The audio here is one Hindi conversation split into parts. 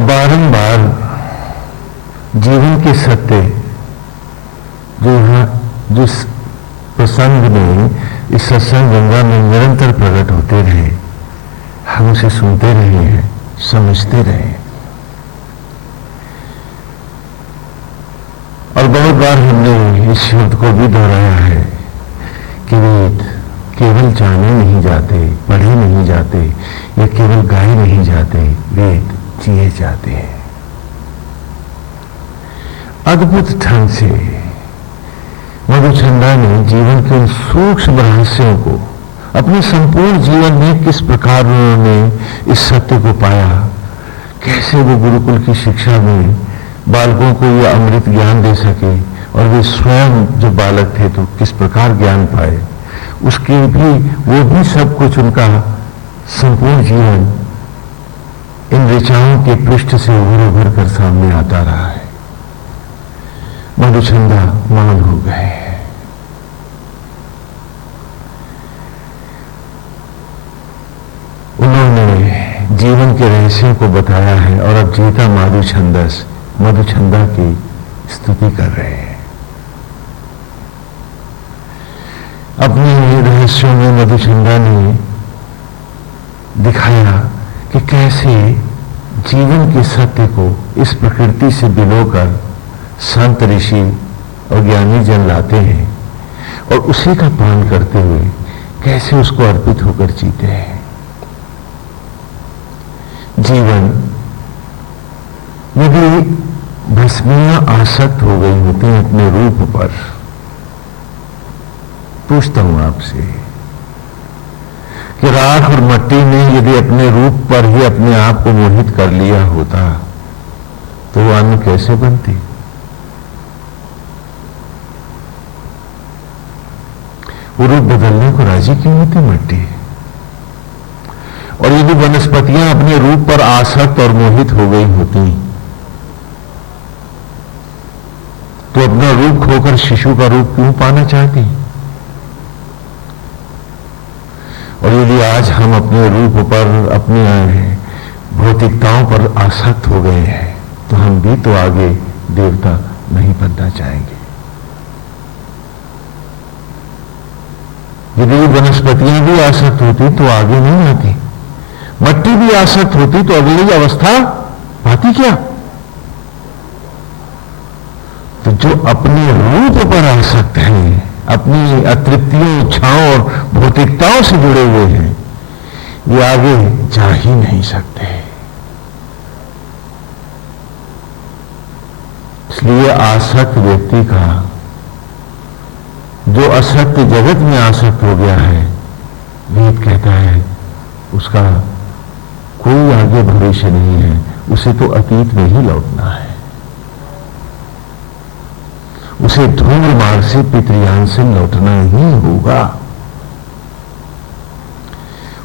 और बारंबार जीवन के सत्य जो यहाँ जिस प्रसंग में इस सत्संग गंगा में निरंतर प्रकट होते रहे, हम उसे सुनते रहे हैं, समझते रहे। और बहुत बार हमने इस शब्द को भी दोहराया है कि वेद केवल जाने नहीं जाते, पढ़े नहीं जाते या केवल गाए नहीं जाते, वेद जिए जाते हैं। अद्भुत ढंग से मधुचंदा ने जीवन के उन सूक्ष्म रहस्यों को अपने संपूर्ण जीवन में किस प्रकार उन्होंने इस सत्य को पाया, कैसे वो गुरुकुल की शिक्षा में बालकों को यह अमृत ज्ञान दे सके और वे स्वयं जो बालक थे तो किस प्रकार ज्ञान पाए, उसके भी वो भी सब कुछ उनका संपूर्ण जीवन इन ऋचाओं के पृष्ठ से उभर कर सामने आता रहा है। मधुचंदा मौन हो गए। उन्होंने जीवन के रहस्यों को बताया है और अब जीता मधुचंदा की स्तुति कर रहे हैं। अपने रहस्यों में मधुचंदा ने दिखाया कि कैसे जीवन के सत्य को इस प्रकृति से बिलोकर संत ऋषि और ज्ञानी जन लाते हैं और उसी का पान करते हुए कैसे उसको अर्पित होकर जीते हैं। जीवन यदि भस्मियां आसक्त हो गई होती हैं अपने रूप पर, पूछता हूं आपसे कि राख और मट्टी ने यदि अपने रूप पर ही अपने आप को मोहित कर लिया होता तो वो अन्न कैसे बनती? वो रूप बदलने को राजी क्यों होती मट्टी? और यदि वनस्पतियां अपने रूप पर आसक्त और मोहित हो गई होती तो अपना रूप खोकर शिशु का रूप क्यों पाना चाहती? और यदि आज हम अपने रूप पर, अपनी भौतिकताओं पर आसक्त हो गए हैं तो हम भी तो आगे देवता नहीं बनना चाहेंगे। यदि वनस्पतियां भी आसक्त होती तो आगे नहीं आती, मट्टी भी आसक्त होती तो अगली अवस्था पाती क्या? तो जो अपने रूप पर आसक्त हैं, अपनी अतृप्तियों, इच्छाओं और भौतिकताओं से जुड़े हुए हैं, ये आगे जा ही नहीं सकते। इसलिए आसक्त व्यक्ति का, जो असत्य जगत में आसक्त हो गया है, वेद कहता है उसका कोई आगे भविष्य नहीं है, उसे तो अतीत में ही लौटना है। उसे धूम्र मार्ग से पितृयान से लौटना ही होगा,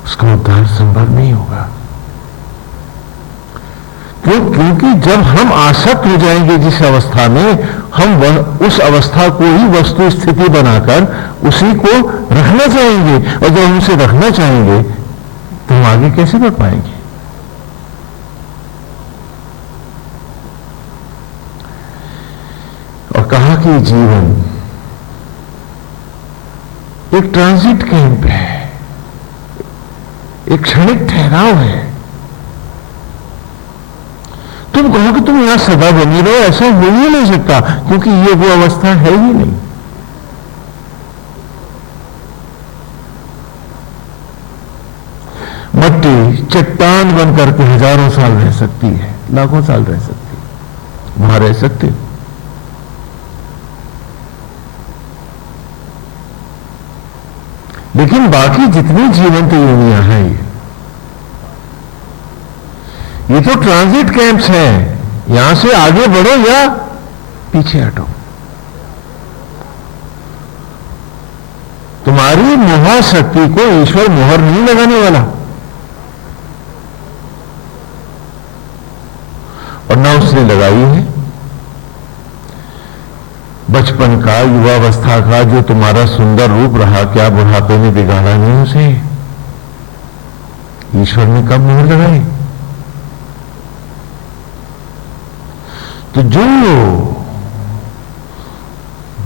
उसका उद्धार संभव नहीं होगा। क्योंकि जब हम आसक्त हो जाएंगे जिस अवस्था में, हम उस अवस्था को ही वस्तु स्थिति बनाकर उसी को रखना चाहेंगे, और जब हम उसे रखना चाहेंगे तो हम आगे कैसे बढ़ पाएंगे? और कहा कि जीवन एक ट्रांजिट कैंप है, एक क्षणिक ठहराव है। तुम कहो कि तुम यहां सदा बनी रहो, ऐसा हो ही नहीं सकता, क्योंकि ये वो अवस्था है ही नहीं। मट्टी चट्टान बनकर के हजारों साल रह सकती है, लाखों साल रह सकती है, वहां रह सकते। लेकिन बाकी जितनी जीवंत योनियां हैं, ये तो ट्रांजिट कैंप्स हैं, यहां से आगे बढ़ो या पीछे हटो। तुम्हारी मोहाशक्ति को ईश्वर मोहर नहीं लगाने वाला, और ना उसने लगाई है। बचपन का, युवावस्था का जो तुम्हारा सुंदर रूप रहा, क्या बुढ़ापे में बिगाड़ा नहीं उसे? ईश्वर ने कब मोहर लगाई? तो जो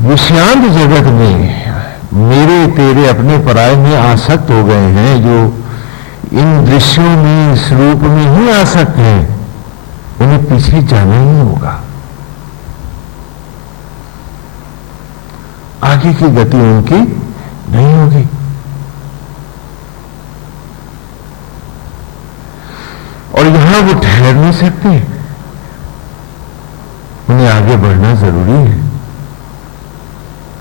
विषयांत जगत में मेरे तेरे अपने पराये में आसक्त हो गए हैं, जो इन दृश्यों में इस रूप में ही आसक्त हैं, उन्हें पीछे जाना ही होगा। आगे की गति उनकी नहीं होगी। और यहां वो ठहर नहीं सकते, उन्हें आगे बढ़ना जरूरी है।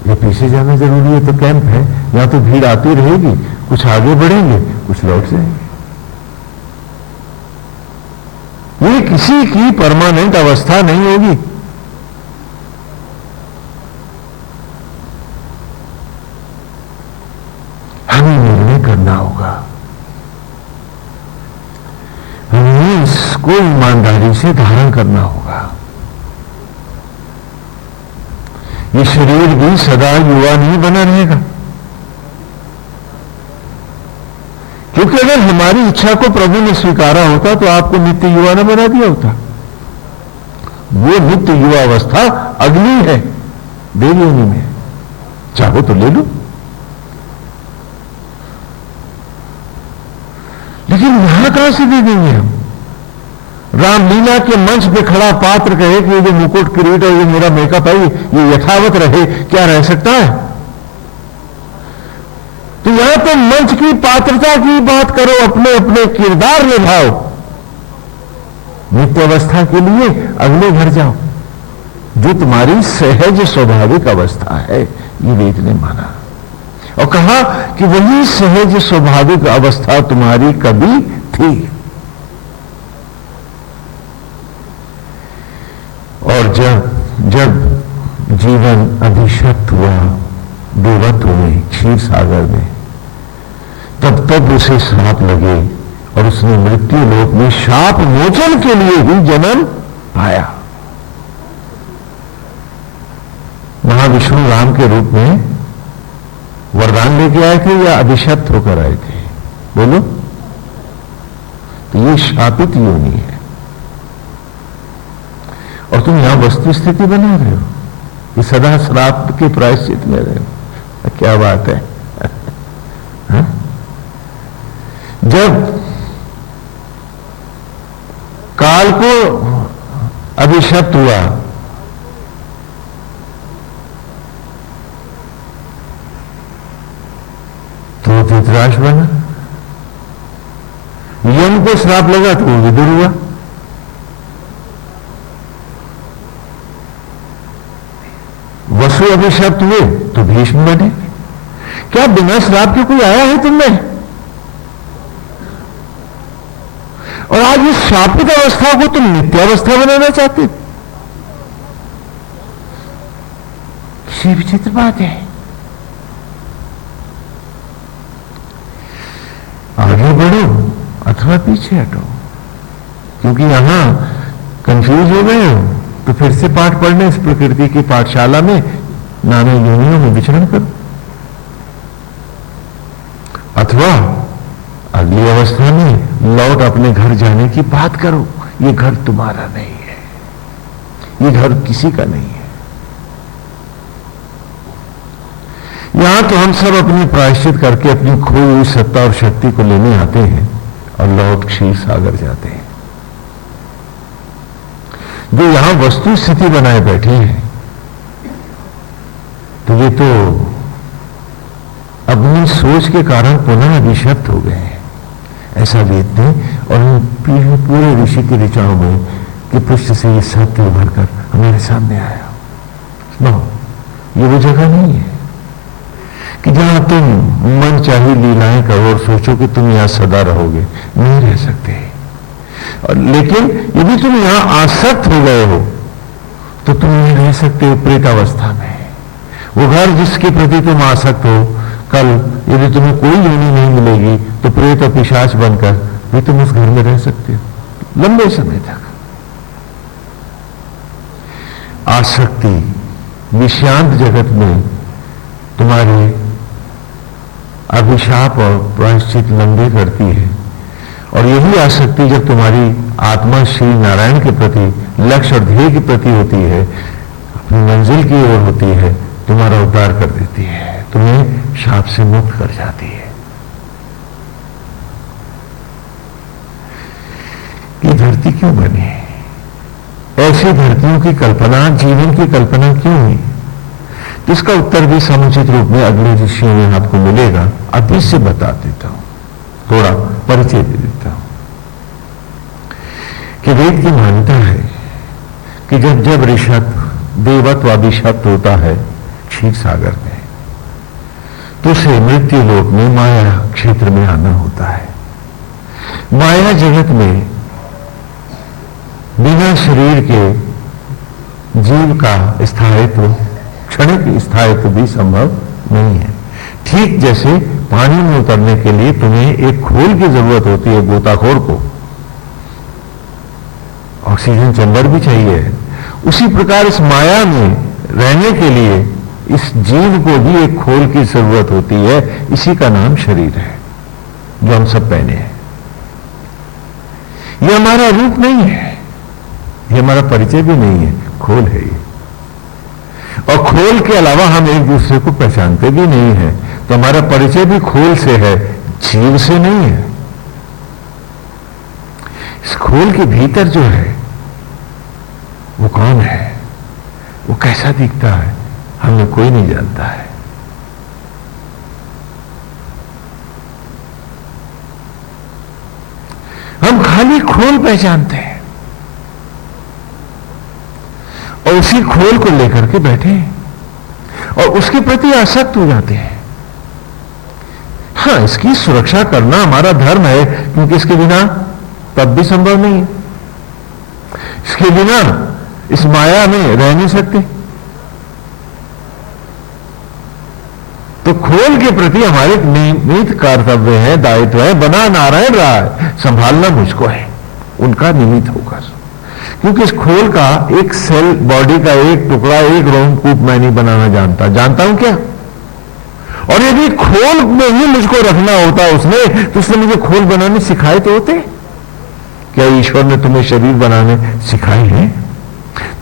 ये पीछे जाना जरूरी है तो कैंप है, यहां तो भीड़ आती रहेगी, कुछ आगे बढ़ेंगे, कुछ लौट जाएंगे। ये किसी की परमानेंट अवस्था नहीं होगी। हमें निर्णय करना होगा, हमें इसको ईमानदारी से धारण करना होगा। ये शरीर भी सदा युवा नहीं बना रहेगा, क्योंकि अगर हमारी इच्छा को प्रभु ने स्वीकारा होता तो आपको नित्य युवा न बना दिया होता। वो नित्य युवा अवस्था अगली है देव योनि में, चाहो तो ले लो। लेकिन यहां कहां से दे देंगे हम? रामलीला के मंच पे खड़ा पात्र कहे कि ये जो मुकुट किरीट और ये मेरा मेकअप है ये यथावत रहे, क्या रह सकता है? तो यहां तो मंच की पात्रता की बात करो, अपने अपने किरदार निभाओ, नित्य अवस्था के लिए अगले घर जाओ, जो तुम्हारी सहज स्वाभाविक अवस्था है, ये वेद ने माना और कहा कि वही सहज स्वाभाविक अवस्था तुम्हारी कभी थी। और जब जीवन अभिशप्त हुआ देवत्व में, क्षीर सागर में, तब उसे श्राप लगे और उसने मृत्यु लोक में शाप मोचन के लिए ही जन्म पाया। महाविष्णु राम के रूप में वरदान लेके आए थे या अभिशप्त होकर आए थे? बोलो। तो ये शापित योनि है और तुम यहां वस्तु स्थिति बना रहे हो, ये सदा श्राप के प्रायश्चित में रहे हो। क्या बात है? हा? जब काल को अभिशप्त हुआ तो धृतराष्ट्र बना, यम को श्राप लगा तो वो विदुर हुआ। वसु अभिशप्त हुए तो भीष्म बने। क्या बिना श्राप के कोई आया है तुमने? और आज इस शापित अवस्था को तुम नित्यावस्था बनाना चाहते? किसी विचित्र बात है। आगे बढ़ो अथवा पीछे हटो, क्योंकि यहां कंफ्यूज हो गए हो तो फिर से पाठ पढ़ने इस प्रकृति की पाठशाला में नाना योनियों में विचरण करो, अथवा अगली अवस्था में लौट अपने घर जाने की बात करो। ये घर तुम्हारा नहीं है, ये घर किसी का नहीं है। यहां तो हम सब अपनी प्रायश्चित करके अपनी खोई हुई सत्ता और शक्ति को लेने आते हैं और लौट क्षीर सागर जाते हैं। जो यहां वस्तु स्थिति बनाए बैठे हैं तो ये तो अपनी सोच के कारण पुनः अभिशप्त हो गए हैं, ऐसा वेद ने और पूरे ऋषि के ऋचाओं में कि पृष्ठ से ये सत्य उभर कर हमारे सामने आया। सुनो, ये वो जगह नहीं है कि जहां तुम मन चाही लीलाएं करो और सोचो कि तुम यहां सदा रहोगे। नहीं रह सकते। और लेकिन यदि तुम यहां आसक्त हो गए हो तो तुम नहीं रह सकते प्रेतावस्था में। वो घर जिसके प्रति तुम आसक्त हो, कल यदि तुम्हें कोई योनि नहीं मिलेगी तो प्रेत और पिशाच बनकर भी तुम उस घर में रह सकते हो लंबे समय तक। आसक्ति विषयांत जगत में तुम्हारे अभिशाप और प्रायश्चित लंबे करती है और यही आसक्ति जब तुम्हारी आत्मा श्री नारायण के प्रति, लक्ष्य और ध्येय के प्रति होती है, अपनी मंजिल की ओर होती है, तुम्हारा उद्धार कर देती है, तुम्हें शाप से मुक्त कर जाती है। ये धरती क्यों बनी? ऐसी धरतियों की कल्पना, जीवन की कल्पना क्यों हुई? तो इसका उत्तर भी समुचित रूप में अगले ऋषियों में आपको मिलेगा। अभी से बता देता हूं, थोड़ा परिचय दे देता हूं कि वेद की मान्यता है कि जब जब ऋषभ देवत्व अभिशप्त होता है क्षीर सागर में, तो उसे मृत्यु लोक में माया क्षेत्र में आना होता है। माया जगत में बिना शरीर के जीव का स्थायित्व, क्षणिक स्थायित्व भी संभव नहीं है। ठीक जैसे पानी में उतरने के लिए तुम्हें एक खोल की जरूरत होती है, गोताखोर को ऑक्सीजन चैम्बर भी चाहिए, उसी प्रकार इस माया में रहने के लिए इस जीव को भी एक खोल की जरूरत होती है। इसी का नाम शरीर है जो हम सब पहने हैं। यह हमारा रूप नहीं है, यह हमारा परिचय भी नहीं है, खोल है ये। और खोल के अलावा हम एक दूसरे को पहचानते भी नहीं है, तो हमारा परिचय भी खोल से है, जीव से नहीं है। इस खोल के भीतर जो है वो कौन है, वो कैसा दिखता है, हमें कोई नहीं जानता है। हम खाली खोल पहचानते हैं और उसी खोल को लेकर के बैठे हैं और उसके प्रति आसक्त हो जाते हैं। हाँ, इसकी सुरक्षा करना हमारा धर्म है, क्योंकि इसके बिना तब भी संभव नहीं है। इसके बिना इस माया में रह नहीं सकते। तो खोल के प्रति हमारे निमित्त कर्तव्य है, दायित्व है। बना नारायण रहा है, संभालना मुझको है, उनका निमित्त होकर। क्योंकि इस खोल का एक सेल, बॉडी का एक टुकड़ा, एक रोमकूप मैं नहीं बनाना जानता हूं क्या? और यदि खोल में ही मुझको रखना होता उसने, तो उसने मुझे खोल बनाने सिखाए तो होते। क्या ईश्वर ने तुम्हें शरीर बनाने सिखाए हैं?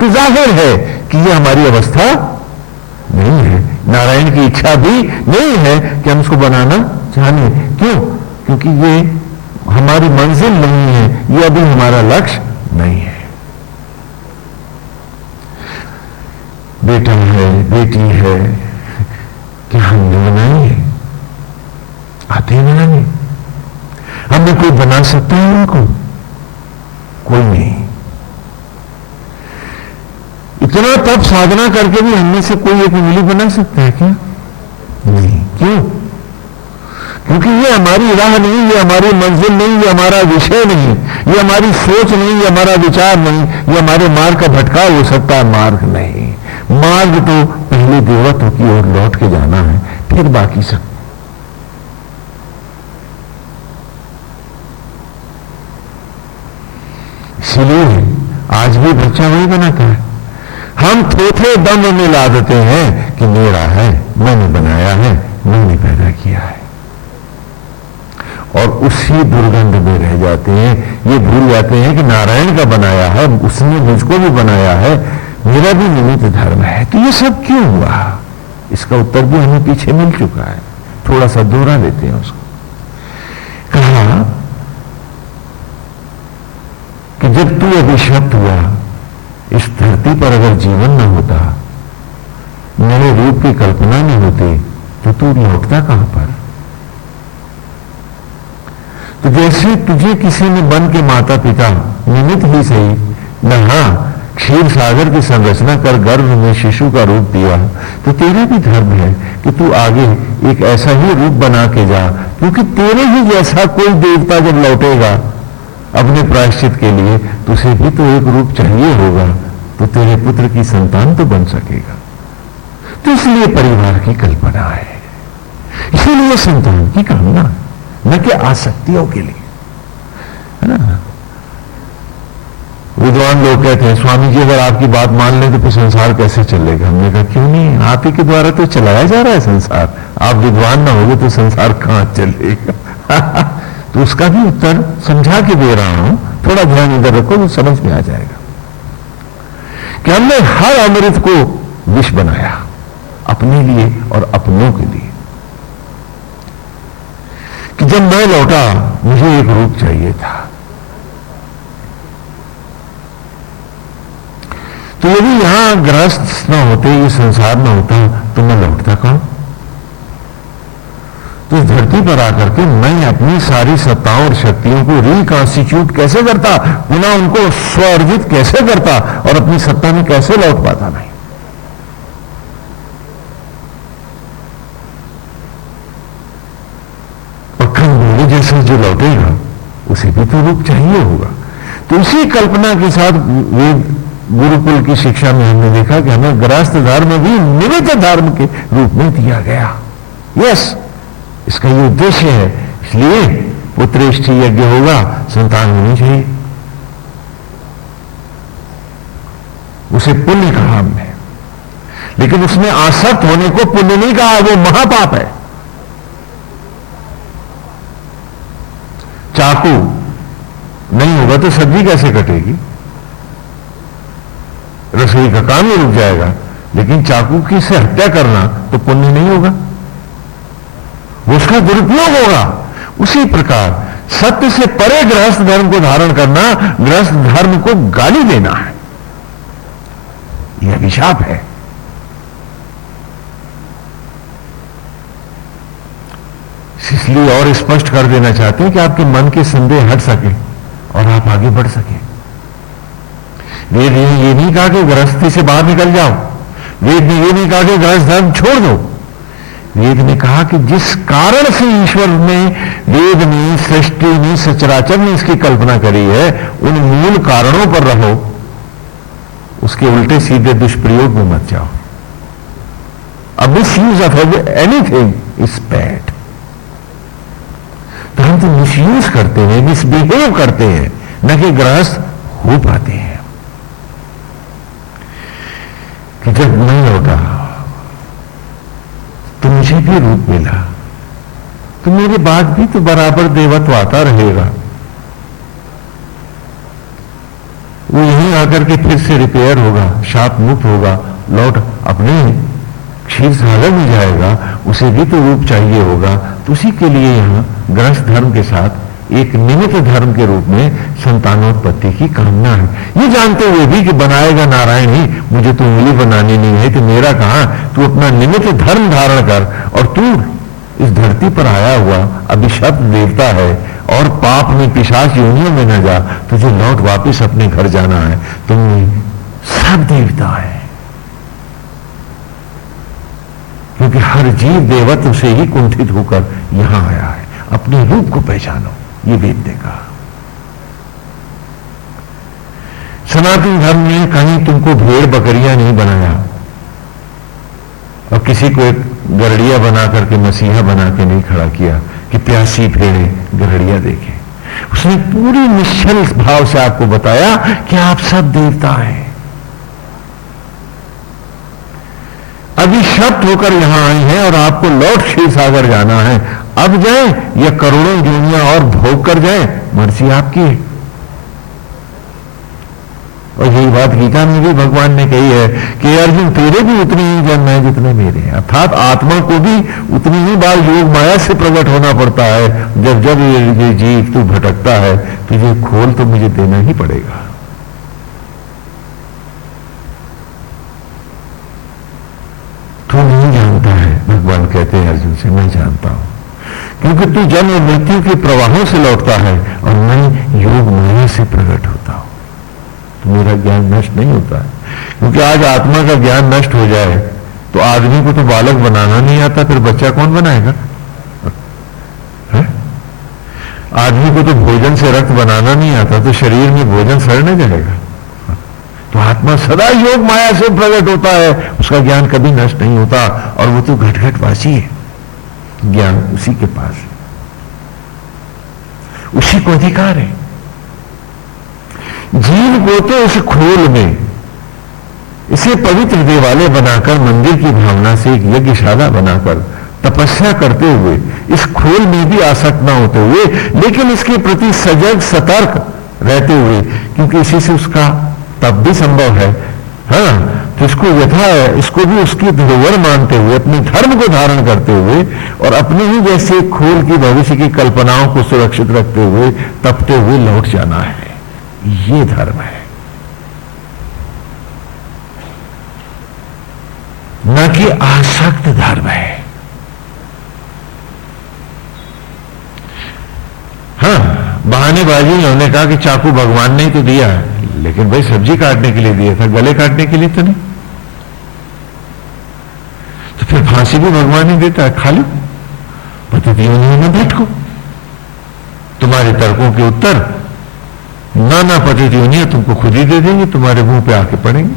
तो जाहिर है कि यह हमारी अवस्था नहीं है, नारायण की इच्छा भी नहीं है कि हम उसको बनाना चाहें। क्यों? क्योंकि ये हमारी मंजिल नहीं है, ये अभी हमारा लक्ष्य नहीं है। बेटा है, बेटी है, क्या हमने बनाई है? आते हैं बनाने? हमने कोई बना सकता है उनको? कोई नहीं। इतना तप साधना करके भी हमने से कोई एक उंगली बना सकता है क्या? नहीं। क्यों? क्योंकि ये हमारी राह नहीं, ये हमारी मंजिल नहीं, ये हमारा विषय नहीं, ये हमारी सोच नहीं, ये हमारा विचार नहीं, ये हमारे मार्ग का भटकाव हो सकता है, मार्ग नहीं। मार्ग तो पहले देवत्व की ओर लौट के जाना है, फिर बाकी सब। इसीलिए आज भी बच्चा वही बनाता है। हम थोथे दम में ला देते हैं कि मेरा है, मैंने बनाया है, मैंने पैदा किया है, और उसी दुर्गंध में रह जाते हैं। ये भूल जाते हैं कि नारायण का बनाया है, उसने मुझको भी बनाया है, मेरा भी निमित्त धर्म है। तो ये सब क्यों हुआ? इसका उत्तर भी हमें पीछे मिल चुका है, थोड़ा सा दोहरा लेते हैं उसको। कहा कि जब तू अभिशप्त हुआ, इस धरती पर अगर जीवन न होता, मेरे रूप की कल्पना नहीं होती, तो तू लौटता कहां पर? तो जैसे तुझे किसी ने बन के माता पिता निमित्त ही सही नहा क्षीर सागर की संरचना कर गर्भ में शिशु का रूप दिया, तो तेरा भी धर्म है कि तू आगे एक ऐसा ही रूप बना के जा, क्योंकि तेरे ही जैसा कोई देवता जब लौटेगा अपने प्रायश्चित के लिए, तो उसे भी तो एक रूप चाहिए होगा, तो तेरे पुत्र की संतान तो बन सकेगा। तो इसलिए परिवार की कल्पना है, इसीलिए संतान की कामना, न कि आसक्तियों के लिए, है ना। विद्वान लोग कहते हैं, स्वामी जी अगर आपकी बात मान लें तो फिर संसार कैसे चलेगा? हमने कहा क्यों नहीं, आप ही के द्वारा तो चलाया जा रहा है संसार। आप विद्वान ना होगे तो संसार कहां चलेगा? तो उसका भी उत्तर समझा के दे रहा हूं, थोड़ा ध्यान इधर रखो तो समझ में आ जाएगा कि हमने हर अमृत को विष बनाया अपने लिए और अपनों के लिए। कि जब मैं लौटा मुझे एक रूप चाहिए था, तो यदि यहां ग्रस्त न होते, ये संसार न होता, तो मैं लौटता कौन? तो इस धरती पर आकर के मैं अपनी सारी सत्ताओं और शक्तियों को रिकॉन्स्टिट्यूट कैसे करता, पुनः उनको स्वर्जित कैसे करता और अपनी सत्ता में कैसे लौट पाता? नहीं। और खंडोले जैसे जो लौटेगा उसे भी तो रूप चाहिए होगा। तो उसी कल्पना के साथ वेद गुरुकुल की शिक्षा में हमने देखा कि हमें गृहस्थ धर्म भी निमित्त धर्म के रूप में दिया गया। यस, इसका ये उद्देश्य है, इसलिए पुत्रेष्टि यज्ञ होगा, संतान होनी चाहिए। उसे पुण्य कहा हमने, लेकिन उसमें आसक्त होने को पुण्य नहीं कहा, वो महापाप है। चाकू नहीं होगा तो सब्जी कैसे कटेगी? रसोई का काम ही रुक जाएगा, लेकिन चाकू की से हत्या करना तो पुण्य नहीं होगा, वो उसका दुरुपयोग होगा। उसी प्रकार सत्य से परे गृहस्थ धर्म को धारण करना गृहस्थ धर्म को गाली देना है, यह अभिशाप है। इसलिए और स्पष्ट कर देना चाहते हैं कि आपके मन के संदेह हट सके और आप आगे बढ़ सके। वेद ने ये नहीं कहा कि गृहस्थी से बाहर निकल जाओ, वेद ने ये नहीं कहा कि गृहस्थ धर्म छोड़ दो। वेद ने कहा कि जिस कारण से ईश्वर ने, वेद ने, सृष्टि ने, सचराचर ने इसकी कल्पना करी है, उन मूल कारणों पर रहो, उसके उल्टे सीधे दुष्प्रयोग में मत जाओ। अब misuse of anything is bad. तो हम तो मिसयूज करते हैं, मिसबिहेव करते हैं, न कि गृहस्थ हो पाते हैं। कि जब मैं लौटा तो मुझे भी रूप मिला, तो मेरे बाद भी तो बराबर देवत्व आता रहेगा। वो यहीं आकर के फिर से रिपेयर होगा, शाप मुक्त होगा, लौट अपने क्षीर सागर में जाएगा, उसे भी तो रूप चाहिए होगा। तो उसी के लिए यहां गृहस्थ धर्म के साथ एक निमित्त धर्म के रूप में संतानोत्पत्ति की कामना है। ये जानते हुए भी कि बनाएगा नारायण ही, मुझे तो उंगली बनानी नहीं है, तो मेरा कहां, तू अपना निमित्त धर्म धारण कर। और तू इस धरती पर आया हुआ अभिशप्त देवता है और पाप में पिशाच योनियों में न जा, तुझे लौट वापिस अपने घर जाना है। तुम सब देवता है, क्योंकि हर जीव देवत्व से ही कुंठित होकर यहां आया है। अपने रूप को पहचानो, ये वेद ने कहा। सनातन धर्म ने कहीं तुमको भेड़ बकरियां नहीं बनाया और किसी को एक गरड़िया बना करके मसीहा बना के नहीं खड़ा किया कि प्यासी भेड़े गरड़िया देखें। उसने पूरी निश्चल भाव से आपको बताया कि आप सब देवता हैं। अभिशप्त होकर यहां आई हैं और आपको लौट क्षीर सागर जाना है। अब जाए या करोड़ों दुनिया और भोग कर जाए, मर्जी आपकी है। और यही बात गीता में भी भगवान ने कही है कि अर्जुन तेरे भी उतनी ही जन्म है जितने मेरे हैं। अर्थात आत्मा को भी उतनी ही बार योग माया से प्रकट होना पड़ता है। जब जब ये जीव तू भटकता है, तुझे खोल तो मुझे देना ही पड़ेगा। तू नहीं जानता है, भगवान कहते हैं अर्जुन से, मैं जानता हूं, क्योंकि तू जन्म और मृत्यु के प्रवाहों से लौटता है और मैं योग माया से प्रकट होता हूं। तो मेरा ज्ञान नष्ट नहीं होता है, क्योंकि आज आत्मा का ज्ञान नष्ट हो जाए तो आदमी को तो बालक बनाना नहीं आता, फिर बच्चा कौन बनाएगा? है? आदमी को तो भोजन से रक्त बनाना नहीं आता, तो शरीर में भोजन सड़ने जाएगा। तो आत्मा सदा योग माया से प्रकट होता है, उसका ज्ञान कभी नष्ट नहीं होता। और वो तो घट घट वासी है, ज्ञान उसी के पास है, उसी को अधिकार है। जीव को तो उस खोल में इसे पवित्र देवालय बनाकर, मंदिर की भावना से एक यज्ञशाला बनाकर तपस्या करते हुए, इस खोल में भी आसक्त ना होते हुए, लेकिन इसके प्रति सजग सतर्क रहते हुए, क्योंकि इसी से उसका तप भी संभव है। हाँ, तो इसको इसको भी उसकी धरोहर मानते हुए, अपने धर्म को धारण करते हुए और अपने ही जैसे खोल की भविष्य की कल्पनाओं को सुरक्षित रखते हुए तपते हुए लौट जाना है। ये धर्म है, न कि आसक्त धर्म है। हाँ, बहानेबाजी उन्होंने कहा कि चाकू भगवान ने ही तो दिया है, लेकिन भाई सब्जी काटने के लिए दिया था, गले काटने के लिए तो नहीं। तो फिर फांसी भी भगवान ही देता है, खा लो, पतितियों में बैठो। तुम्हारे तर्कों के उत्तर नाना पतितियों तुमको खुद ही दे देंगे, तुम्हारे मुंह पे आके पड़ेंगे,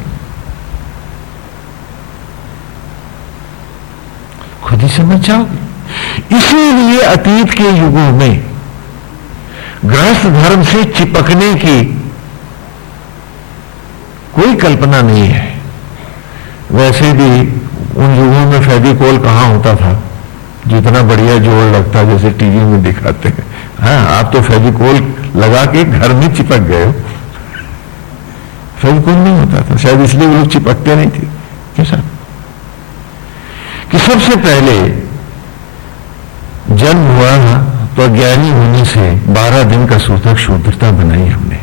खुद ही समझ जाओगे। इसीलिए अतीत के युगों में गृहस्थ धर्म से चिपकने की कोई कल्पना नहीं है। वैसे भी उन युगों में फेविकोल कहां होता था, जितना बढ़िया जोड़ लगता जैसे टीवी में दिखाते हैं। हाँ, आप तो फेविकोल लगा के घर में चिपक गए हो, फेविकोल नहीं होता था, शायद इसलिए वो लोग चिपकते नहीं थे। कैसा कि सबसे पहले जन्म हुआ तो अज्ञानी होने से 12 दिन का सूतक शूद्रता बनाई हमने,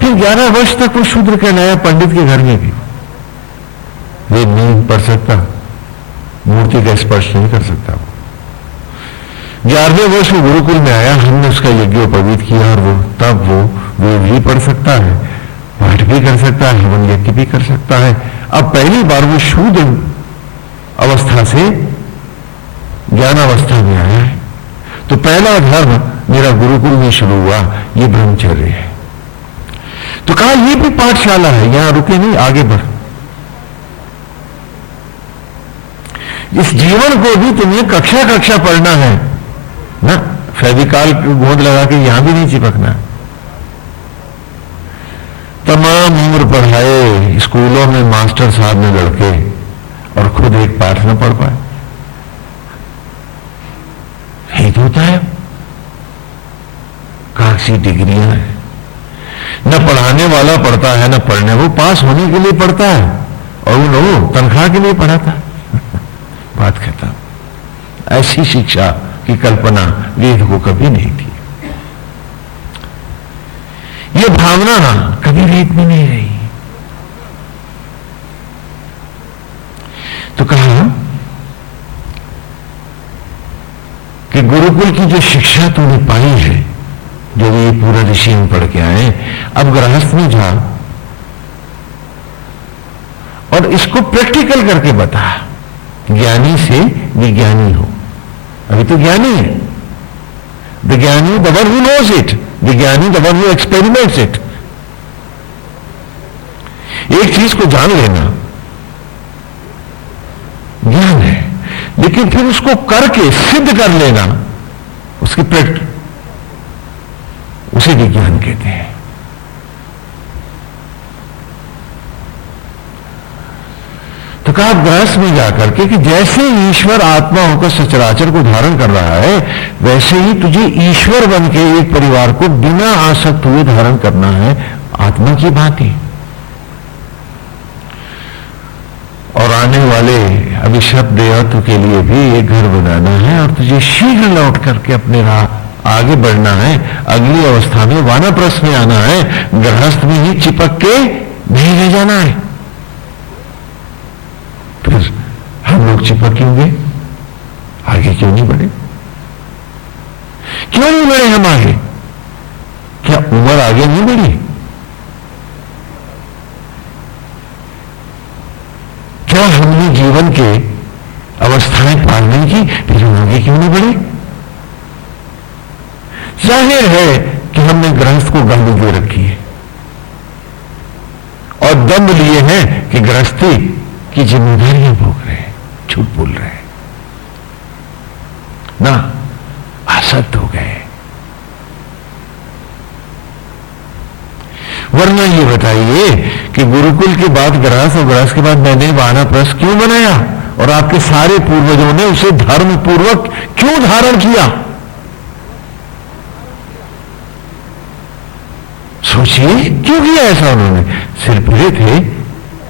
फिर 11 वर्ष तक वो शूद्र कहलाया पंडित के घर में भी। वेद नहीं पढ़ सकता, मूर्ति का स्पर्श नहीं कर सकता। वो 11वें वर्ष वो गुरुकुल में आया, हमने उसका यज्ञोपवीत किया और तब वो वेद भी पढ़ सकता है, पाठ भी कर सकता है, हवन यज्ञ भी कर सकता है। अब पहली बार वो शूद्र अवस्था से ज्ञान अवस्था में आया है। तो पहला धर्म मेरा गुरुकुल में शुरू हुआ, ये ब्रह्मचर्य है। तो कहा ये भी पाठशाला है, यहां रुके नहीं, आगे बढ़। इस जीवन को भी तुम्हें कक्षा कक्षा पढ़ना है ना, फेविकॉल की गोंद लगा के यहां भी नहीं चिपकना। तमाम उम्र पढ़ाए स्कूलों में मास्टर साहब ने लड़के, और खुद एक पाठ न पढ़ पाए। यही तो होता है, कागजी डिग्रियां हैं, न पढ़ाने वाला पढ़ता है न पढ़ने, वो पास होने के लिए पढ़ता है और वो तनख्वाह के लिए पढ़ाता है। बात खत्म। ऐसी शिक्षा की कल्पना वेद को कभी नहीं थी। ये भावना कभी वेद में नहीं रही। तो कहा कि गुरुकुल की जो शिक्षा तूने पाई है, जो ये पूरा ऋषि में पढ़ के आए, अब गृहस्थ में जा और इसको प्रैक्टिकल करके बता। ज्ञानी से विज्ञानी हो। अभी तो ज्ञानी है, the gyani the one who knows it, the gyani the one who experiments it. एक चीज को जान लेना ज्ञान है, लेकिन फिर उसको करके सिद्ध कर लेना, उसकी उसे विज्ञान कहते हैं। तो कहा गृहस्थ में जाकर के कि जैसे ईश्वर आत्मा होकर सचराचर को धारण कर रहा है, वैसे ही तुझे ईश्वर बन के एक परिवार को बिना आसक्त हुए धारण करना है, आत्मा की भांति। और आने वाले अभिशप्त देवत्व के लिए भी एक घर बनाना है, और तुझे शीघ्र लौट करके अपने राह आगे बढ़ना है। अगली अवस्था में वानप्रस्थ में आना है, गृहस्थ में ही चिपक के नहीं रह जाना है। फिर हम लोग चिपकेंगे, आगे क्यों नहीं बढ़े? क्यों नहीं बढ़े हम आगे? क्या उम्र आगे नहीं बढ़ी? क्या हमने जीवन के अवस्थाएं पालने की, फिर हम आगे क्यों नहीं बढ़े? जाहिर है कि हमने गृहस्थ को गाली दे रखी है और दम लिए हैं कि गृहस्थी की जिम्मेदारियां भोग रहे हैं, झूठ बोल रहे हैं ना, आसक्त हो गए। वरना ये बताइए कि गुरुकुल के बाद गृहस्थ और गृहस्थ के बाद मैंने वानप्रस्थ क्यों बनाया? और आपके सारे पूर्वजों ने उसे धर्म पूर्वक क्यों धारण किया? सोचिए, क्यों किया ऐसा उन्होंने? सिर पीड़े थे,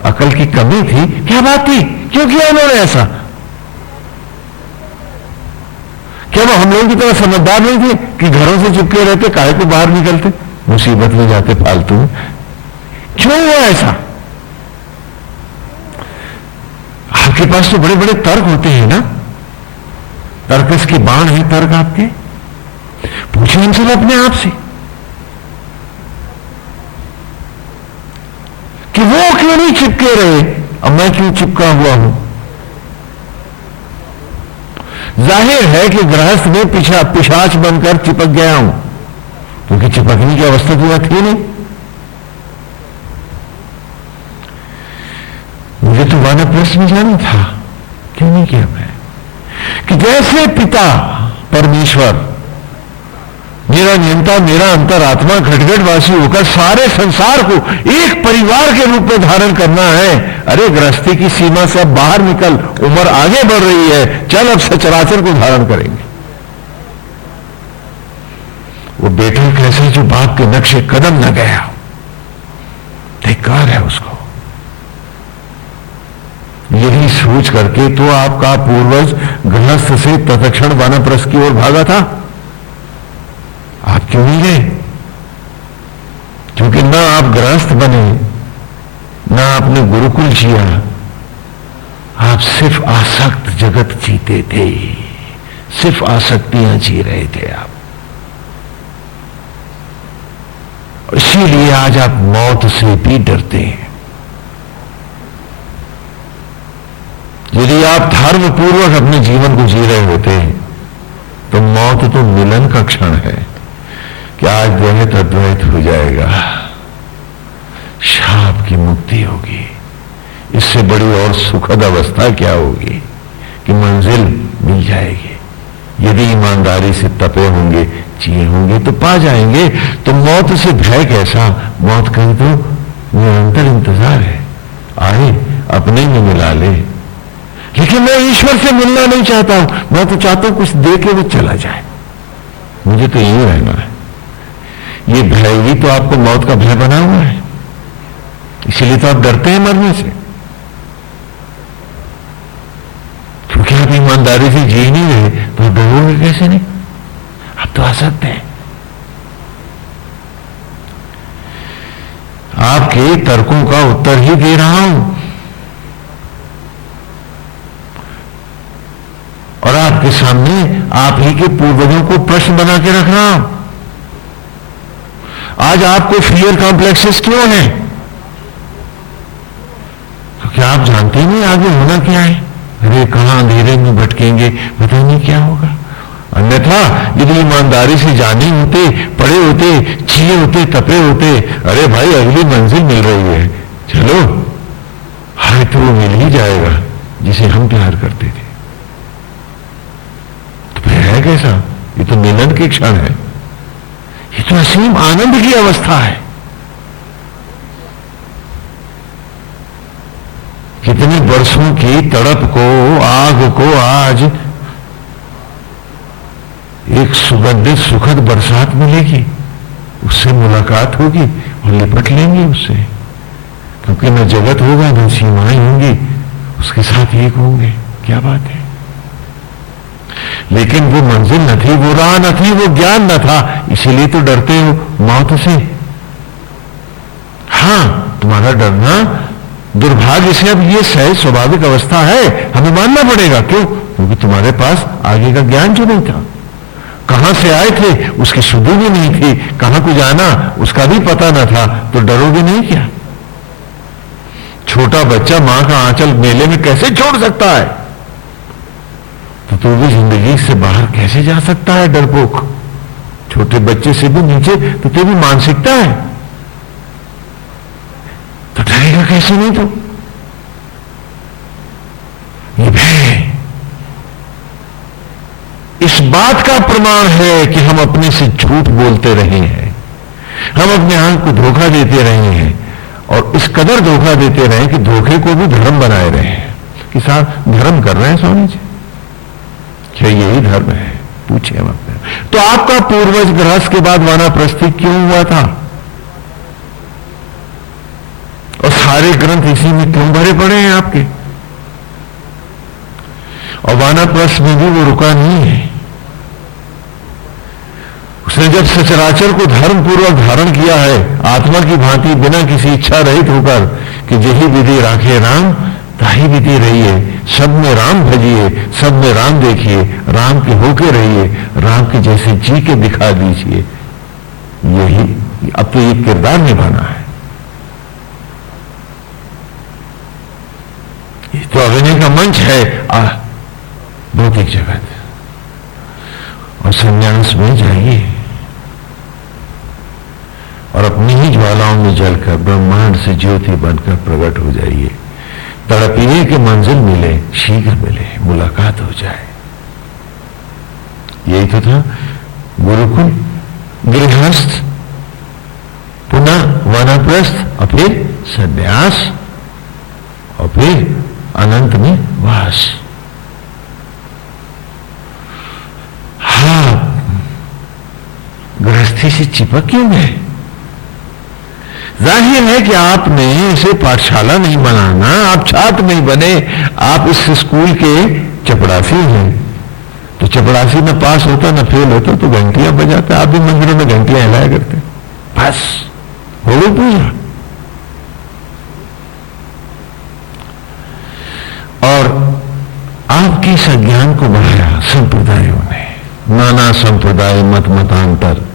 अकल की कमी थी, क्या बात थी, क्यों किया उन्होंने ऐसा? क्या वो हम लोगों की तरह समझदार नहीं थे कि घरों से चिपके रहते, काहे को बाहर निकलते, मुसीबत में जाते फालतू में? क्यों हुआ ऐसा? आपके पास तो बड़े बड़े तर्क होते हैं ना, तर्कस के बाण हैं तर्क आपके, पूछिए इनसे अपने आप से कि वो क्यों नहीं चिपके रहे, अब मैं क्यों चिपका हुआ हूं? जाहिर है कि गृहस्थ में पिशाच बनकर चिपक गया हूं, क्योंकि चिपकने की अवस्था तो थी नहीं। मुझे तो वानप्रस्थ में जाना था, क्यों नहीं किया मैं? कि जैसे पिता परमेश्वर मेरा नियंता, मेरा अंतरात्मा घटघटवासी होकर सारे संसार को एक परिवार के रूप में धारण करना है। अरे गृहस्थी की सीमा से अब बाहर निकल, उम्र आगे बढ़ रही है, चल अब सचराचर को धारण करेंगे। वो बेटा कैसे जो बाप के नक्शे कदम न गया, धिक्कार है उसको। यही सोच करके तो आपका पूर्वज गृहस्थ से तत्क्षण वानप्रस्थ की ओर भागा था। आप क्यों नहीं गए? क्योंकि ना आप गृहस्थ बने, ना आपने गुरुकुल जिया, आप सिर्फ आसक्त जगत जीते थे, सिर्फ आसक्तियां जी रहे थे आप। इसीलिए आज आप मौत से भी डरते हैं। यदि आप धर्म पूर्वक अपने जीवन को जी रहे होते हैं तो मौत तो मिलन का क्षण है कि आज द्वैत अद्वैत हो जाएगा, शाप की मुक्ति होगी। इससे बड़ी और सुखद अवस्था क्या होगी कि मंजिल मिल जाएगी। यदि ईमानदारी से तपे होंगे, जिए होंगे तो पा जाएंगे। तो मौत से भय कैसा? मौत कहीं तो निरंतर इंतजार है, आए अपने में मिला ले। लेकिन मैं ईश्वर से मिलना नहीं चाहता हूं, मैं तो चाहता हूं कुछ दे के वो चला जाए, मुझे तो यही रहना है। ये भय ही तो आपको मौत का भय बना हुआ है, इसीलिए तो आप डरते हैं मरने से, क्योंकि आप ईमानदारी से जी नहीं रहे तो डरोगे कैसे? नहीं, आप तो आ सकते हैं। आपके तर्कों का उत्तर ही दे रहा हूं और आपके सामने आप ही के पूर्वजों को प्रश्न बना के रख रहा हूं। आज आपको फियर कॉम्प्लेक्सेस क्यों है? क्योंकि आप जानते नहीं आगे होना क्या है। अरे कहां अंधेरे में भटकेंगे, पता नहीं क्या होगा। अन्यथा यदि ईमानदारी से जाने होते, पढ़े होते, जिए होते, तपे होते, अरे भाई अगली मंजिल मिल रही है, चलो हाय तो वो मिल ही जाएगा जिसे हम प्यार करते थे। तो फिर है कैसा? ये तो मिलन के क्षण है, ये तो असीम आनंद की अवस्था है। कितने वर्षों की तड़प को, आग को आज एक सुगंधित सुखद बरसात मिलेगी, उससे मुलाकात होगी और लिपट लेंगे उससे, क्योंकि न जगत होगा न सीमाएं होंगी, उसके साथ एक होंगे। क्या बात है? लेकिन वो मंजिल न थी, वो राह न थी, वो ज्ञान न था, इसीलिए तो डरते हो मौत से। हां, तुम्हारा डरना दुर्भाग्य से अब ये सहज स्वाभाविक अवस्था है, हमें मानना पड़ेगा। क्यों? क्योंकि तुम्हारे पास आगे का ज्ञान जो नहीं था, कहां से आए थे उसकी शुद्धि भी नहीं थी, कहां को जाना उसका भी पता न था, तो डरोगे नहीं क्या? छोटा बच्चा मां का आंचल मेले में कैसे छोड़ सकता है? तो तू भी जिंदगी से बाहर कैसे जा सकता है डरपोक? छोटे बच्चे से भी नीचे तो तेरी मानसिकता है, तो डरेगा कैसे नहीं? तो ये भय इस बात का प्रमाण है कि हम अपने से झूठ बोलते रहे हैं, हम अपने आंख को धोखा देते रहे हैं और इस कदर धोखा देते रहे कि धोखे को भी धर्म बनाए रहे हैं। कि साहब धर्म कर रहे हैं स्वामी जी, क्या यही धर्म है? पूछे हम अपने। तो आपका पूर्वज गृहस्थ के बाद वानप्रस्थी क्यों हुआ था? और सारे ग्रंथ इसी में क्यों भरे पड़े हैं आपके? और वानप्रस्थ में भी वो रुका नहीं है। उसने जब सचराचर को धर्म पूर्वक धारण किया है, आत्मा की भांति बिना किसी इच्छा रहित होकर कि यही विधि राखे राम ताही विधि रहिए, सब में राम भजिए, सब में राम देखिए, राम के होके रहिए, राम के जैसे जी के दिखा दीजिए। यही अब तो ये किरदार निभाना है, ये तो अभिनय का मंच है भौतिक जगत। और संन्यास में जाइए और अपनी ही ज्वालाओं में जलकर ब्रह्मांड से ज्योति बनकर प्रकट हो जाइए। तड़पिए के मंजिल मिले, शीघ्र मिले, मुलाकात हो जाए। यही तो था गुरुकुल, गृहस्थ, पुनः वानप्रस्थ और फिर संन्यास और फिर अनंत में वास। हाँ, गृहस्थी से चिपक क्यों गए? जाहिर है कि आपने इसे पाठशाला नहीं बनाना, आप छात्र नहीं बने, आप इस स्कूल के चपड़ासी हैं। तो चपड़ासी न पास होता न फेल होता तो घंटियां बजाते, आप भी मंदिरों में घंटियां हिलाया करते, बस हो गई पूजा। और आपके इस अज्ञान को बढ़ाया संप्रदायों ने, नाना संप्रदाय, मत मतांतर,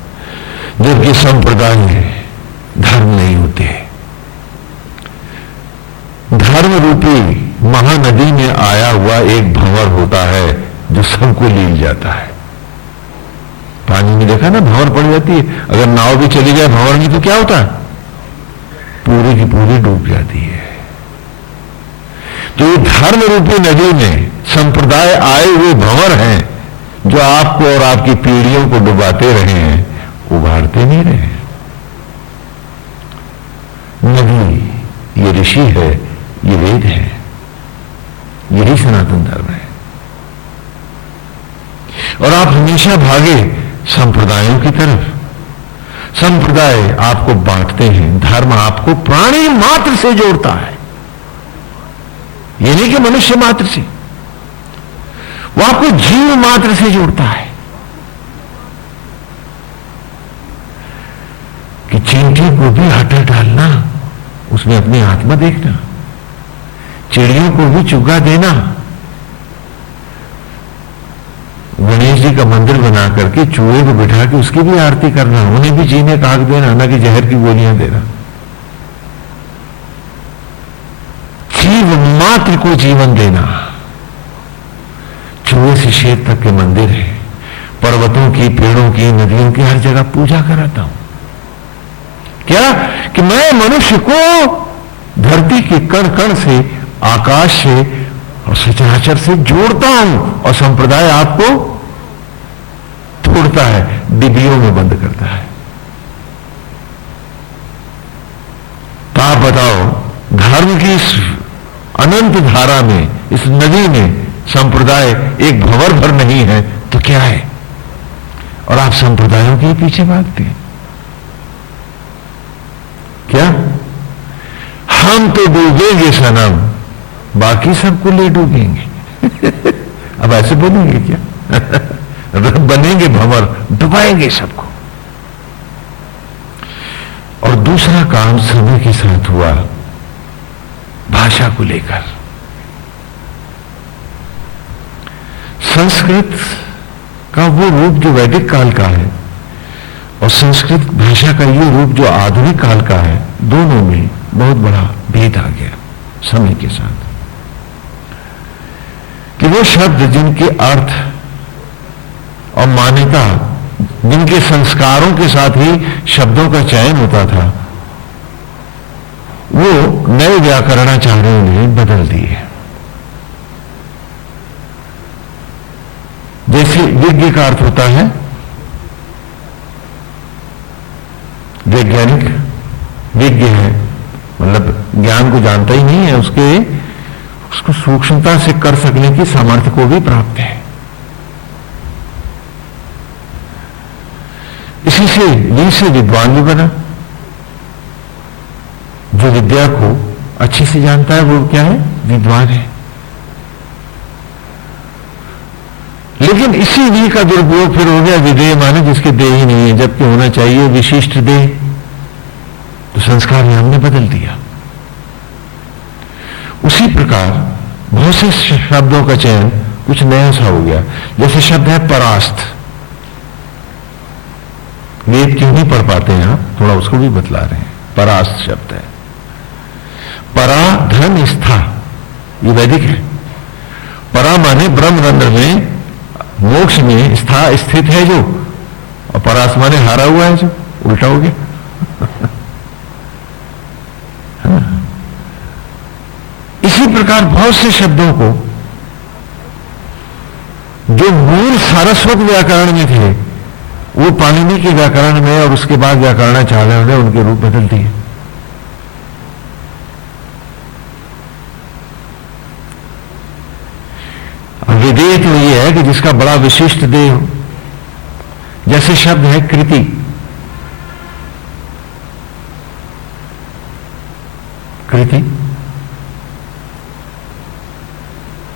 जबकि संप्रदाय धर्म नहीं होते। धर्म रूपी महानदी में आया हुआ एक भंवर होता है जो सबको लील जाता है। पानी में देखा ना, भंवर पड़ जाती है, अगर नाव भी चली जाए भंवर में तो क्या होता है? पूरी की पूरी डूब जाती है। तो ये धर्म रूपी नदी में संप्रदाय आए हुए भंवर हैं जो आपको और आपकी पीढ़ियों को डुबाते रहे हैं, उभारते नहीं रहे। नदी ये ऋषि है, ये वेद है, यही सनातन धर्म है। और आप हमेशा भागे संप्रदायों की तरफ। संप्रदाय आपको बांटते हैं, धर्म आपको प्राणी मात्र से जोड़ता है। ये नहीं कि मनुष्य मात्र से, वो आपको जीव मात्र से जोड़ता है। कि चींटी को भी हटा डालना, उसमें अपनी आत्मा देखना, चिड़ियों को भी चुगा देना, गणेश जी का मंदिर बना करके चूहे को बिठा के उसकी भी आरती करना, उन्हें भी जीने का हक देना, ना कि जहर की गोलियां देना। जीव मात्र को जीवन देना। चूहे से शेर तक के मंदिर है, पर्वतों की, पेड़ों की, नदियों की, हर जगह पूजा कराता हूं। क्या कि मैं मनुष्य को धरती के कण कण से, आकाश से और सचराचर से जोड़ता हूं, और संप्रदाय आपको तोड़ता है, डिबियों में बंद करता है। तो आप बताओ, धर्म की इस अनंत धारा में, इस नदी में संप्रदाय एक भंवर भर नहीं है तो क्या है? और आप संप्रदायों के पीछे भागते हैं। क्या हम तो डूबेंगे सनम, बाकी सबको ले डूबेंगे। अब ऐसे बोलेंगे क्या? बनेंगे भंवर, डुबाएंगे सबको। और दूसरा काम समय के साथ हुआ, भाषा को लेकर। संस्कृत का वो रूप जो वैदिक काल का है और संस्कृत भाषा का ये रूप जो आधुनिक काल का है, दोनों में बहुत बड़ा भेद आ गया समय के साथ। कि वो शब्द जिनके अर्थ और मान्यता, जिनके संस्कारों के साथ ही शब्दों का चयन होता था, वो नए व्याकरणाचार्यों ने बदल दिए। जैसे विज्ञ का अर्थ होता है वैज्ञानिक, विज्ञ है मतलब ज्ञान को जानता ही नहीं है, उसको सूक्ष्मता से कर सकने की सामर्थ्य को भी प्राप्त है। इसी से यही से विद्वान भी बना। जो विद्या को अच्छे से जानता है वो क्या है? विद्वान है। लेकिन इसी वी का दुरुपयोग फिर हो गया विदेह माने जिसके देह ही नहीं है, जबकि होना चाहिए विशिष्ट देह। तो संस्कार ने हमने बदल दिया। उसी प्रकार बहुत से शब्दों का चयन कुछ नया सा हो गया। जैसे शब्द है परास्त। वेद क्यों नहीं पढ़ पाते हैं आप? थोड़ा उसको भी बतला रहे हैं। परास्त शब्द है। परा धन स्था, ये वैदिक है। परा माने ब्रह्मरंध्र में, मोक्ष में स्था स्थित है जो, और परास माने हारा हुआ है जो, उल्टा हो गया। इसी प्रकार बहुत से शब्दों को जो मूल सारस्वत व्याकरण में थे वो पाणिनि के व्याकरण में और उसके बाद व्याकरणाचार्यों ने उनके रूप बदल दिए। विदेह तो ये है कि जिसका बड़ा विशिष्ट देह हो। जैसे शब्द है कृति। कृति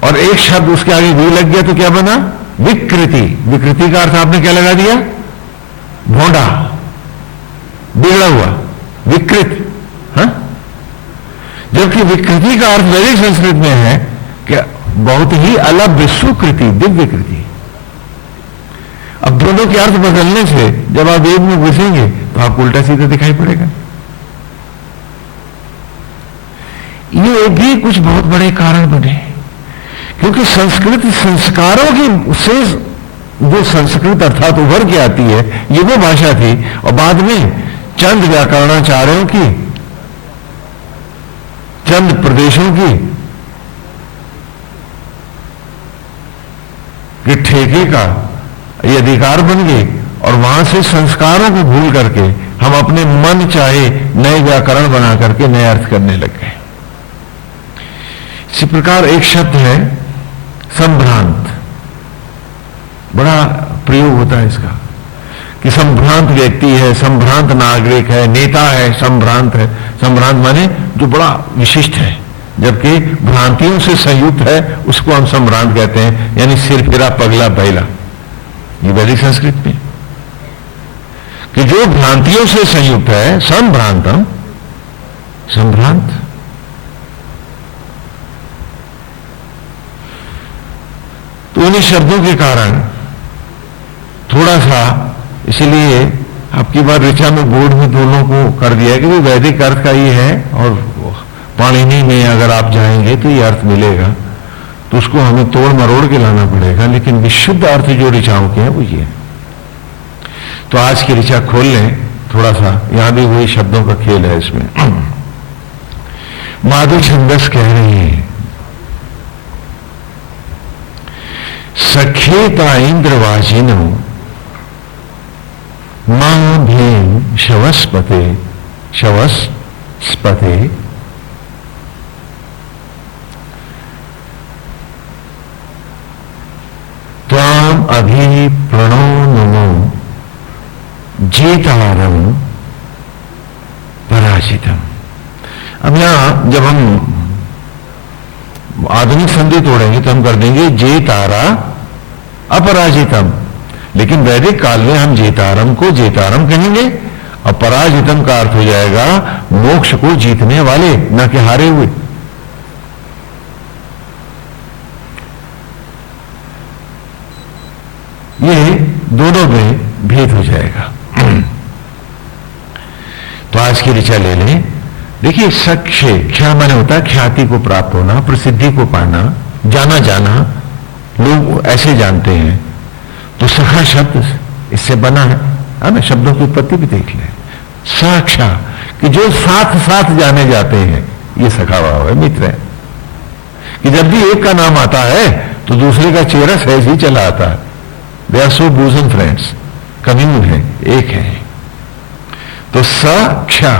और एक शब्द उसके आगे भी लग गया तो क्या बना? विकृति। विकृति का अर्थ आपने क्या लगा दिया? भोंडा, बिगड़ा हुआ, विकृत। हाँ? जबकि विकृति का अर्थ वैदिक संस्कृत में है कि बहुत ही अलग विश्वकृति, दिव्य कृति। अब दोनों के अर्थ बदलने से जब आप वेद में घुसेंगे तो आपको उल्टा सीधा दिखाई पड़ेगा। ये भी कुछ बहुत बड़े कारण बने, क्योंकि संस्कृत संस्कारों की से जो संस्कृत अर्थात उभर के आती है, ये वो भाषा थी। और बाद में चंद व्याकरणाचार्यों की, चंद प्रदेशों की कि ठेके का ये अधिकार बन गए और वहां से संस्कारों को भूल करके हम अपने मन चाहे नए व्याकरण बना करके नए अर्थ करने लग गए। इसी प्रकार एक शब्द है संभ्रांत। बड़ा प्रयोग होता है इसका कि संभ्रांत व्यक्ति है, संभ्रांत नागरिक है, नेता है, संभ्रांत है। संभ्रांत माने जो बड़ा विशिष्ट है, जबकि भ्रांतियों से संयुक्त है उसको हम संभ्रांत कहते हैं, यानी सिरफिरा, पगला, बैला। ये वैदिक संस्कृत में कि जो भ्रांतियों से संयुक्त है, संभ्रांतम, संभ्रांत। तो उन्हीं शब्दों के कारण थोड़ा सा, इसलिए आपकी बार ऋचा में बोर्ड में दोनों को कर दिया कि वैदिक अर्थ का ये है और पाणिनि में अगर आप जाएंगे तो ये अर्थ मिलेगा, तो उसको हमें तोड़ मरोड़ के लाना पड़ेगा। लेकिन विशुद्ध अर्थ जो ऋचाओं के हैं वो ये है। तो आज की ऋचा खोल लें थोड़ा सा, यहां भी वही शब्दों का खेल है इसमें। माधु छंदस कह रही है, सख्येता इंद्रवाजिनो मां भीम शवस्पते शवस्पते त्वाम अभि प्रणो नमो जेतारम पराजितम। अब यहां जब हम आधुनिक संधि तोड़ेंगे तो हम कर देंगे जेतारा अपराजितम, लेकिन वैदिक काल में हम जेतारम को जेतारम कहेंगे और पराजितम का अर्थ हो जाएगा मोक्ष को जीतने वाले, न कि हारे हुए। ये दोनों में भेद हो जाएगा। तो आज की ऋचा ले लें। देखिए, सख्य, क्या माने होता है ख्याति को प्राप्त होना, प्रसिद्धि को पाना, जाना जाना, लोग ऐसे जानते हैं। तो सखा शब्द इससे बना है ना। शब्दों की उत्पत्ति भी देख लें। साक्षा कि जो साथ साथ जाने जाते हैं, ये सखा भाव है, मित्र है। कि जब भी एक का नाम आता है तो दूसरे का चेहरा सहज ही चला आता है। They are so bosom friends, commune है, एक है। तो सक्षा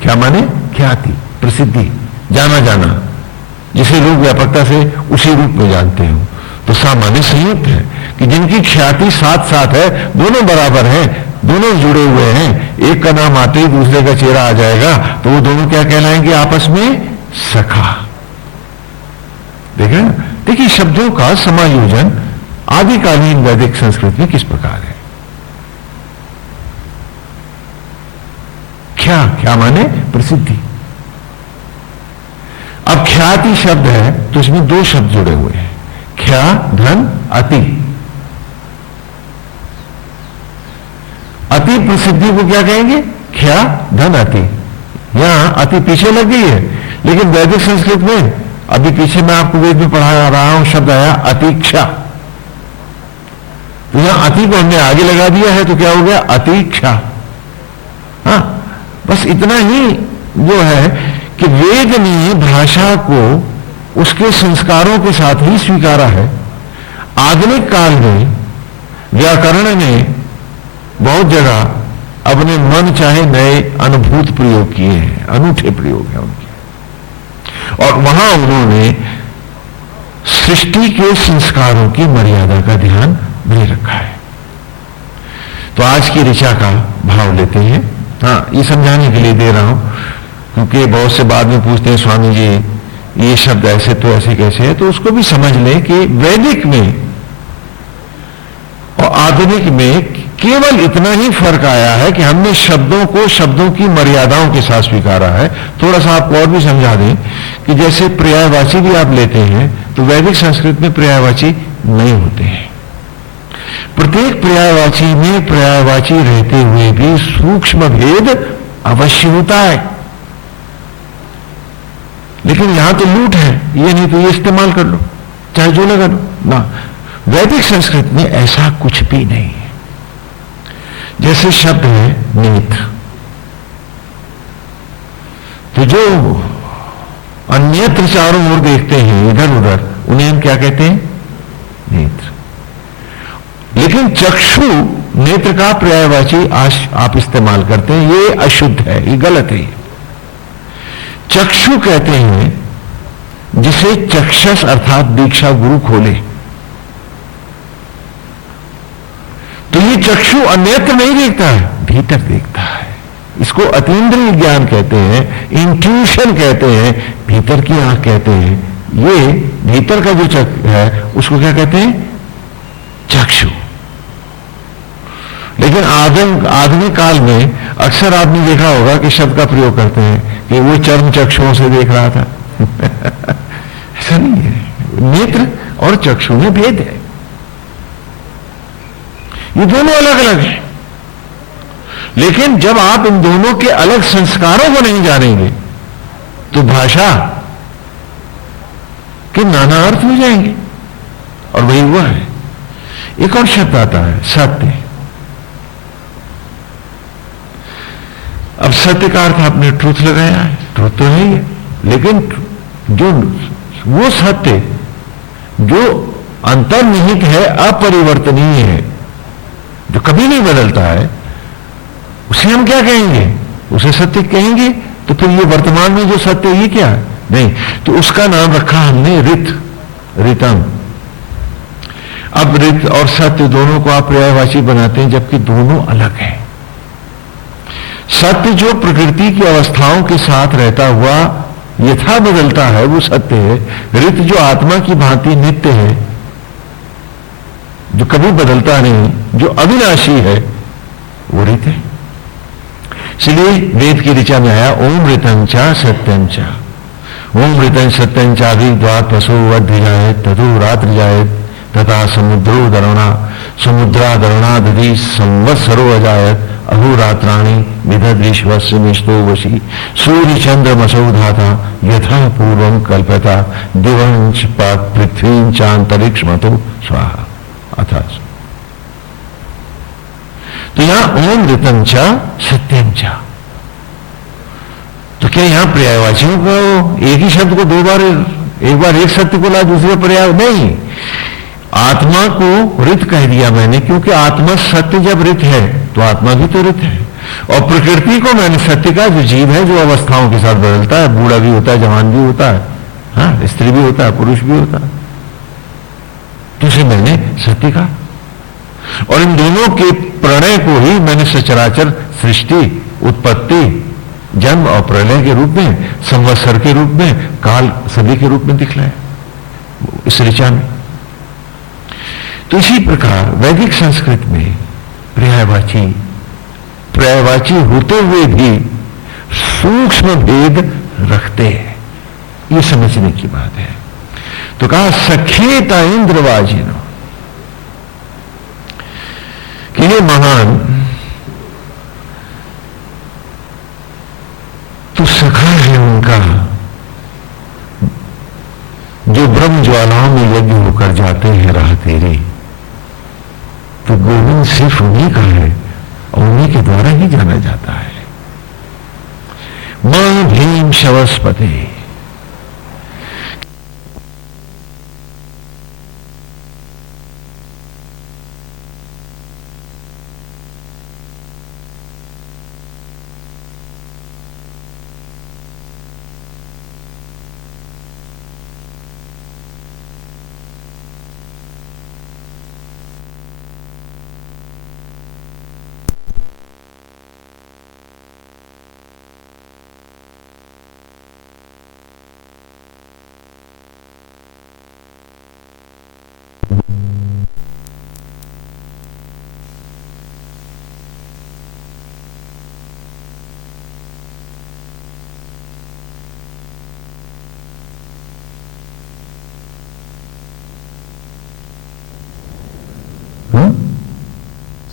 क्या माने ख्याति, प्रसिद्धि, जाना जाना, जिसे लोग व्यापकता से उसी रूप में जानते हो। तो सामान्य संयुक्त है कि जिनकी ख्याति साथ साथ है, दोनों बराबर हैं, दोनों जुड़े हुए हैं, एक का नाम आते ही दूसरे का चेहरा आ जाएगा तो वो दोनों क्या कहलाएंगे आपस में? सखा। देखें, देखिए शब्दों का समायोजन आदिकालीन वैदिक संस्कृत में किस प्रकार है। क्या माने? प्रसिद्धि। अब ख्याति शब्द है तो इसमें दो शब्द जुड़े हुए हैं, ख्या धन अति। अति प्रसिद्धि को क्या कहेंगे? ख्या धन अति। यहां अति पीछे लग गई है, लेकिन वैदिक संस्कृत में अभी पीछे मैं आपको वेद में पढ़ा रहा हूं, शब्द आया अतिक्षा। तो यहां अति को हमने आगे लगा दिया है तो क्या हो गया? अतिक्षा। हाँ, बस इतना ही जो है कि वेद ने भाषा को उसके संस्कारों के साथ ही स्वीकारा है। आधुनिक काल में व्याकरण ने बहुत जगह अपने मन चाहे नए अनुभूत प्रयोग किए हैं, अनूठे प्रयोग हैं उनके, और वहां उन्होंने सृष्टि के संस्कारों की मर्यादा का ध्यान नहीं रखा है। तो आज की ऋचा का भाव लेते हैं। हाँ, ये समझाने के लिए दे रहा हूं क्योंकि बहुत से बाद में पूछते हैं स्वामी जी ये शब्द ऐसे तो ऐसे कैसे है, तो उसको भी समझ लें कि वैदिक में और आधुनिक में केवल इतना ही फर्क आया है कि हमने शब्दों को शब्दों की मर्यादाओं के साथ स्वीकारा है। थोड़ा सा आपको और भी समझा दें कि जैसे पर्यायवाची भी आप लेते हैं तो वैदिक संस्कृत में पर्यायवाची नहीं होते हैं। प्रत्येक पर्यायवाची में पर्यायवाची रहते हुए भी सूक्ष्म भेद अवश्य होता है, लेकिन यहां तो लूट है, ये नहीं तो ये इस्तेमाल कर लो, चाहे जो लगा लो ना। वैदिक संस्कृत में ऐसा कुछ भी नहीं है। जैसे शब्द है नेत्र, तो जो अन्यत्र चारों ओर देखते हैं इधर उधर, उन्हें हम क्या कहते हैं? नेत्र। लेकिन चक्षु नेत्र का पर्यायवाची आप इस्तेमाल करते हैं, ये अशुद्ध है, ये गलत है। चक्षु कहते हैं जिसे चक्षस अर्थात दीक्षा गुरु खोले। तो ये चक्षु अन्यत्र नहीं देखता है, भीतर देखता है। इसको अतीन्द्रिय ज्ञान कहते हैं, इंट्यूशन कहते हैं, भीतर की आंख कहते हैं। ये भीतर का जो चक्षु है उसको क्या कहते हैं? चक्षु। लेकिन आधुनिक काल में अक्सर आपने देखा होगा कि शब्द का प्रयोग करते हैं कि वो चर्म चक्षुओं से देख रहा था। ऐसा नहीं है, नेत्र और चक्षु में भेद है, ये दोनों अलग अलग हैं। लेकिन जब आप इन दोनों के अलग संस्कारों को नहीं जानेंगे तो भाषा के नाना अर्थ हो जाएंगे, और वही हुआ है। एक और शब्द आता है सत्य। अब सत्य का अर्थ आपने ट्रूथ लगाया है, ट्रूथ तो है ही, लेकिन जो वो सत्य जो अंतर्निहित है, अपरिवर्तनीय है, जो कभी नहीं बदलता है, उसे हम क्या कहेंगे? उसे सत्य कहेंगे। तो फिर ये वर्तमान में जो सत्य है ये क्या है? नहीं, तो उसका नाम रखा हमने ऋत, ऋतम। अब ऋत और सत्य दोनों को आप पर्यायवाची बनाते हैं, जबकि दोनों अलग हैं। सत्य जो प्रकृति की अवस्थाओं के साथ रहता हुआ यथा बदलता है वो सत्य है। ऋत जो आत्मा की भांति नित्य है, जो कभी बदलता नहीं, जो अविनाशी है, वो ऋत है। इसलिए वेद की ऋचा में आया ओम ऋतं च सत्यं च। ओम ऋतं सत्यं च द्वात पशु वध्य जाए तदु रात्रि जाए तथा समुद्रो दरुणा समुद्रा दरुणा दधि संवत्सरो अजायत अहोरात्राणि विदध विश्वस्य निष्ठो वशी सूर्य चंद्रमसौ धाता यथा पूर्वं कल्पता दिवंच पाक पृथ्वीं चांतरिक्षमतो स्वाहा। अथा तो यहां ओम ऋतं च सत्यं च, तो क्या यहां पर्यायवाचियों को एक ही शब्द को दो बार, एक बार एक सत्य को ला दूसरे पर्याय नहीं, आत्मा को ऋत कह दिया मैंने, क्योंकि आत्मा सत्य जब ऋत है तो आत्मा भी तो ऋत है। और प्रकृति को मैंने सत्य का, जो जीव है जो अवस्थाओं के साथ बदलता है, बूढ़ा भी होता है, जवान भी होता है, हाँ, स्त्री भी होता है, पुरुष भी होता है। तो इसे मैंने सत्य कहा, और इन दोनों के प्रणय को ही मैंने सचराचर सृष्टि, उत्पत्ति, जन्म और प्रलय के रूप में, संवत्सर के रूप में, काल सदी के रूप में दिखलाया इस ऋचा में। तो इसी प्रकार वैदिक संस्कृत में पर्यायवाची होते हुए भी सूक्ष्म भेद रखते हैं, ये समझने की बात है। तो कहा सखेता इंद्रवाजिनो, कि ये महान तो सखा है उनका, जो ब्रह्म ज्वालाओं में यज्ञ होकर जाते हैं राह तेरी। तो गोविंद सिर्फ उन्हीं का है और उन्हीं के द्वारा ही जाना जाता है। मां भीम शवस्पति,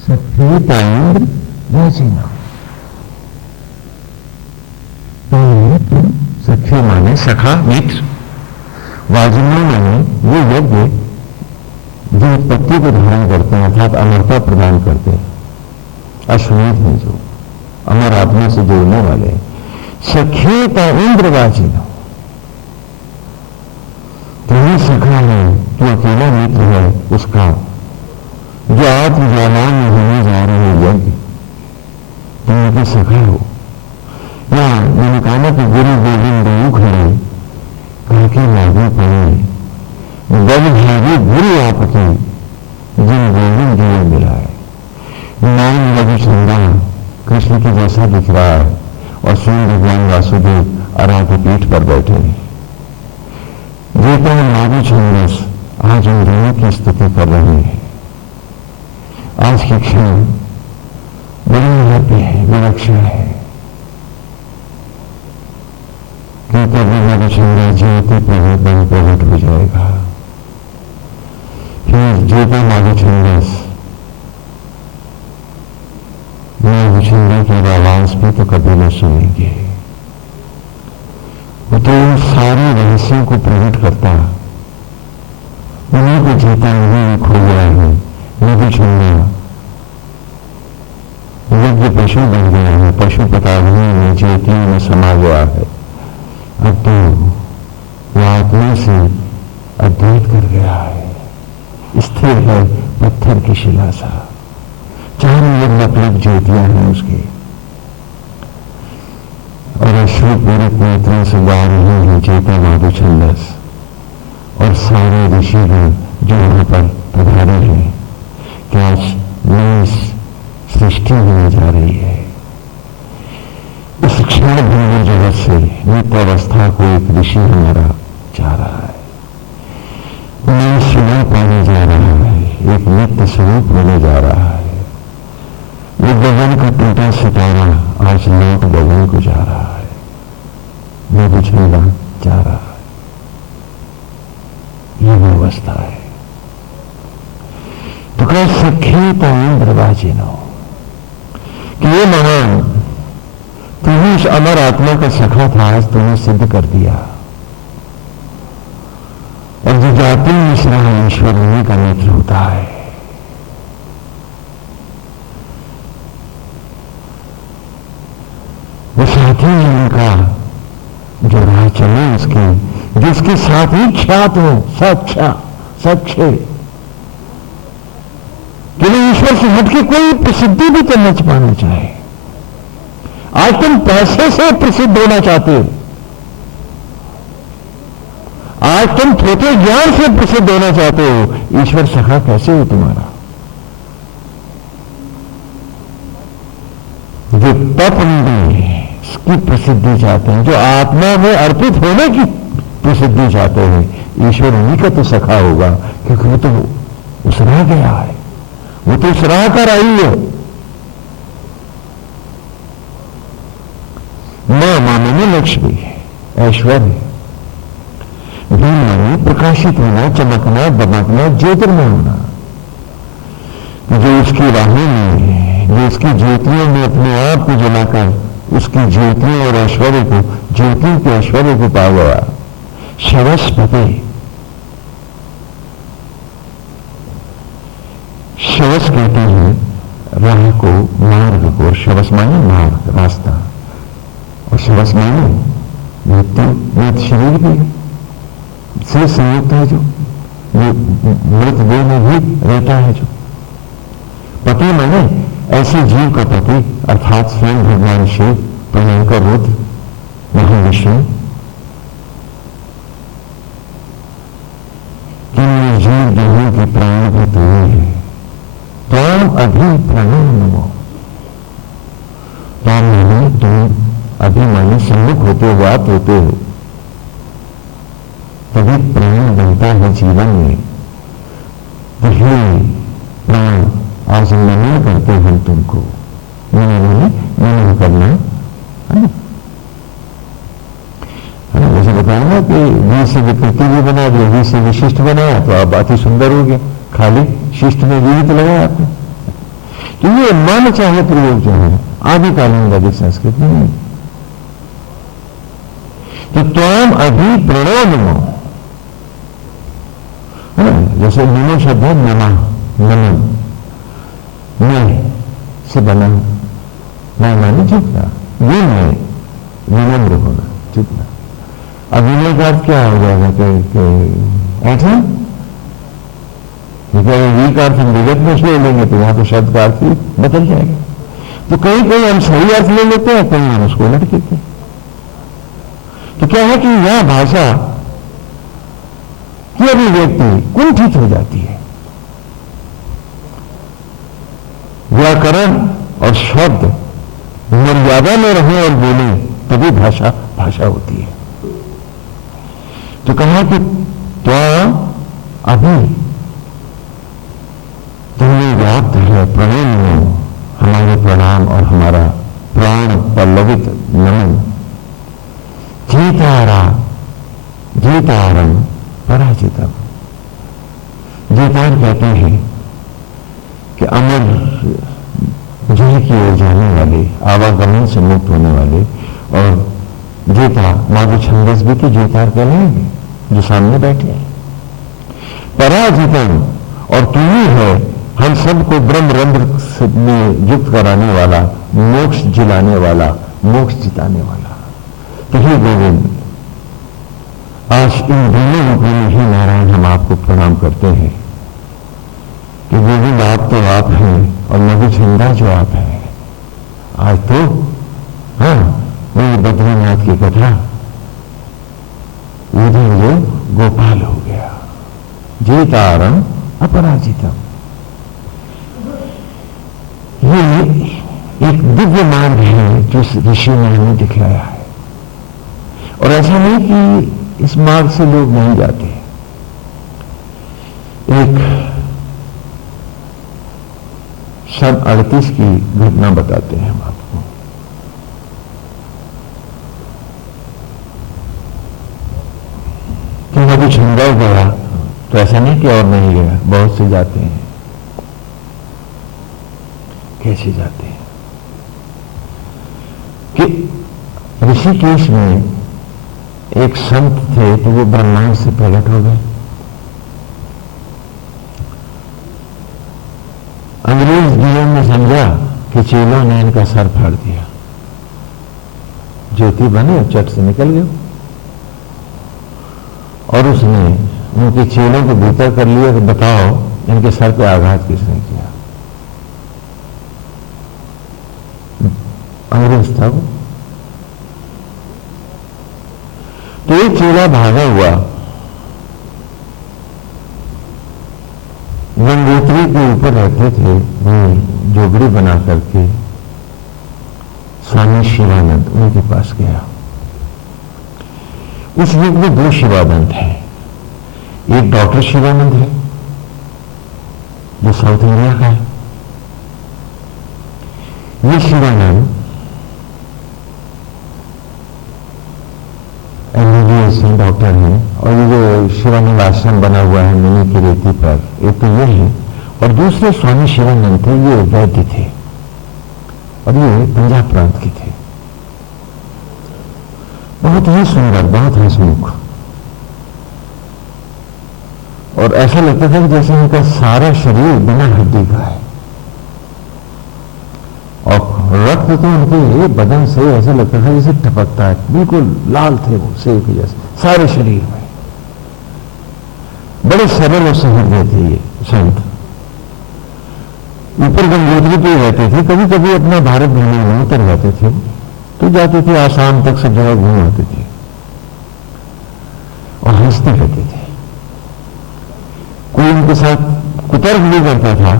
सखेता इंद्र वाजिनो, सखे माने सखा मित्र, वाजिनो माने वो यज्ञ जो उत्पत्ति को धारण करते हैं, अर्थात अमरता प्रदान करते हैं, अश्वमेध में जो अमर आत्मा से जोड़ने वाले। सखेता इंद्र वाजिनो, तुम्हें सखा है, जो अकेला मित्र है उसका, जो आत्मज्वालाओं में होने जा रहे यज्ञ, तुम उनके सखा हो। या मैंने कहा कि गुरु गोविंद दो खड़े कह के लागू पड़े, बलधारी गुरु आपकी, जिन गोविंद जी मिला है। नाम लघु छंदा कृष्ण के जैसा दिख रहा है, और स्वयं भगवान वासुदेव अरा के पीठ पर बैठे हैं। देखो नागु छंदस आज उन दोनों की स्तुति कर रहे हैं। आज की क्षण बड़ी महत्व है, विलक्षण है, कि कभी मेरे चंद्र ज्योति प्रकट हो जाएगा। फिर ज्योति नागु छंदस, नागु छंद की आवाज भी तो कभी न सुनेंगे। वो तो सारे रहस्यों को प्रकट करता, उन्हीं को जीता उन्हीं खो गया है। नागु छंद यज्ञ पशु बन गया है, पशु पताग्नि में ज्योति में समा गया है। अब तो वो आत्मा से अद्वैत कर गया है, स्थिर है पत्थर की शिला सा। चारों ये लपलप ज्योतियां हैं उसकी, और अश्रुपूरित नेत्रों से गा रही है ज्योति नागु छंदस। और सारे ऋषिगण जो वहां पर पधारे हैं, क्या नई सृष्टि होने जा रही है। इस क्षण भंगुर जगत से नित्य अवस्था को एक ऋषि हमारा जा रहा है, नई स्वरूप आने जा रहा है, एक नित्य स्वरूप होने जा रहा है। ये गगन का टूटा सितारा आज लौट गगन को जा रहा है, नागु छंदा जा रहा है। ये व्यवस्था है। तो कह सखेता इंद्र वाजिनो, कि ये महान तुम्हें उस अमर आत्मा का सखा था, आज तुम्हें सिद्ध कर दिया। और जो जाति मिश्रा है ईश्वर उन्हीं का मित्र होता है। वो साथी है उनका, जो राह चले उसके, जिसके साथ ही ख्यात हो, सच्चे कि ईश्वर से हटके कोई प्रसिद्धि भी तो न पाना चाहे। आज तुम पैसे से प्रसिद्ध होना चाहते हो, आज तुम थोड़े ज्ञान से प्रसिद्ध होना चाहते हो, ईश्वर सखा कैसे हो तुम्हारा? जो तप में की प्रसिद्धि चाहते हैं, जो आत्मा में अर्पित होने की प्रसिद्धि चाहते हैं, ईश्वर उन्हीं का तो सखा होगा, क्योंकि वो तो उसरा गया है, वो तो उसरा कर आई है। मां माने लक्ष्मी, ऐश्वर्य, भी माने प्रकाशित होना, चमकना, दमकना, ज्योतिर्मय होना। जो उसकी राहों में, जो उसकी ज्योतियों में अपने आप को जलाकर उसकी ज्योतियों और ऐश्वर्य को, ज्योतियों के ऐश्वर्य को पा गया, शवस्पति, शवस कहते हैं राह को, मार्ग को, शवस माने मार्ग, रास्ता, और शवस माने मृत्यु शरीर भी से संयुक्त है, जो मृतदेह में भी रहता है। जो पति माने ऐसे जीव का पति, अर्थात स्वयं भगवान शिव, भयंकर रुद्र, महाविष्णु, किन जीव देहों के प्राण भी तुम्हें है। तुम अभी प्रणव नमो, तुम माने तुम अभी माने सम्मुख होते हो, आप होते हो, तभी प्राण बनता है जीवन में। तभी प्राण आज नमन करते हैं तुमको। नमन करना है ना, जैसे बताया ना कि वी से विकृति भी बना दिया, वी से विशिष्ट बनाया, तो आप अति सुंदर हो गया। खाली शिष्ट में वी तो लगाया आपने। तो ये मन चाहे प्रयोग जो है आदिकालीन वैदिक संस्कृत में नहीं। तो त्वम अभी प्रणव नमो, है ना, जैसे नमो शब्द है नमा, नमन, मैं से बना, मैं माने झुकना, ये मैं विनम्र होना, झुकना। अब विनय का अर्थ क्या हो जाएगा कि ऐसा वी का अर्थ हम विगत में ले लेंगे तो वहां तो शब्द का अर्थ ही बदल जाएगा। तो कहीं कहीं हम सही अर्थ ले लेते हैं, कहीं हम उसको उलट देते हैं। तो क्या है कि यह भाषा की अभिव्यक्ति कुंठित हो जाती है। व्याकरण और शब्द मर्यादा में रहे और बोले तभी भाषा भाषा होती है। तो कहा कि तो अभी तुम्हें व्याप्त है प्रणय में हमारे प्रणाम और हमारा प्राण पल्लवित नमन। जीतारम पराजितम, जीतार कहते हैं कि अमर जय की ओर जाने वाले, आवागमन से मुक्त होने वाले, और जीता माधु छंदस भी तो जीतार कहलाएंगे जो सामने बैठे हैं। पराजितम, और तू ही है हम सबको ब्रह्म रंध्र में युक्त कराने वाला, मोक्ष जिलाने वाला, मोक्ष जिताने वाला। तो ही गोविंद, आज इन दोनों रूपों में ही नारायण हम आपको प्रणाम करते हैं कि गोविंद आप तो आप हैं और मधु छंदा जो आप हैं। आज तो हाँ वही बद्रीनाथ की कथा, उधर जो गोपाल हो गया, जीतारम अपराजितम। ये एक दिव्य मार्ग है जो ऋषि ने हमें दिखलाया है। और ऐसा नहीं कि इस मार्ग से लोग नहीं जाते। एक सन 38 की घटना बताते हैं हम आपको। कि अभी छंदा गया तो ऐसा नहीं कि और नहीं गया, बहुत से जाते हैं। कैसे जाते हैं कि ऋषिकेश में एक संत थे, तो वो ब्रह्मांड से प्रकट हो गए। अंग्रेज जीवन में समझा कि चेलों ने इनका सर फाड़ दिया, ज्योति बने चट से निकल गए, और उसने उनके चेलों को भीतर कर लिया कि बताओ इनके सर पे आघात किसने किया। अंग्रेज था वो। तो एक चेला भागा हुआ नदी के ऊपर रहते थे, वहीं जोगड़ी बना करके स्वामी शिवानंद उनके पास गया। उस युग में दो शिवानंद हैं। एक डॉक्टर शिवानंद है जो साउथ इंडिया का है। ये शिवानंद MBBS डॉक्टर हैं, और ये जो शिवानंद आश्रम बना हुआ है मिनी की रेती पर, एक तो ये है, और दूसरे स्वामी शिवानंद थे, ये वैद्य थे और ये पंजाब प्रांत के थे। बहुत ही सुंदर, बहुत हंसमुख, और ऐसा लगता था कि जैसे उनका सारा शरीर बिना हड्डी का है, और रक्त तो उनके बदन से ऐसा लगता था जैसे टपकता है, बिल्कुल लाल थे वो सेब के जैसे सारे शरीर में। बड़े सरल और सहृदय थे ये संत। ऊपर गंगोत्री पे रहते थे, कभी कभी अपना भारत घूमने में उतर जाते थे, तो जाते थे आसाम तक, सब जगह घूम आते थे और हंसते रहते थे। कोई उनके साथ कुतर्क भी करता था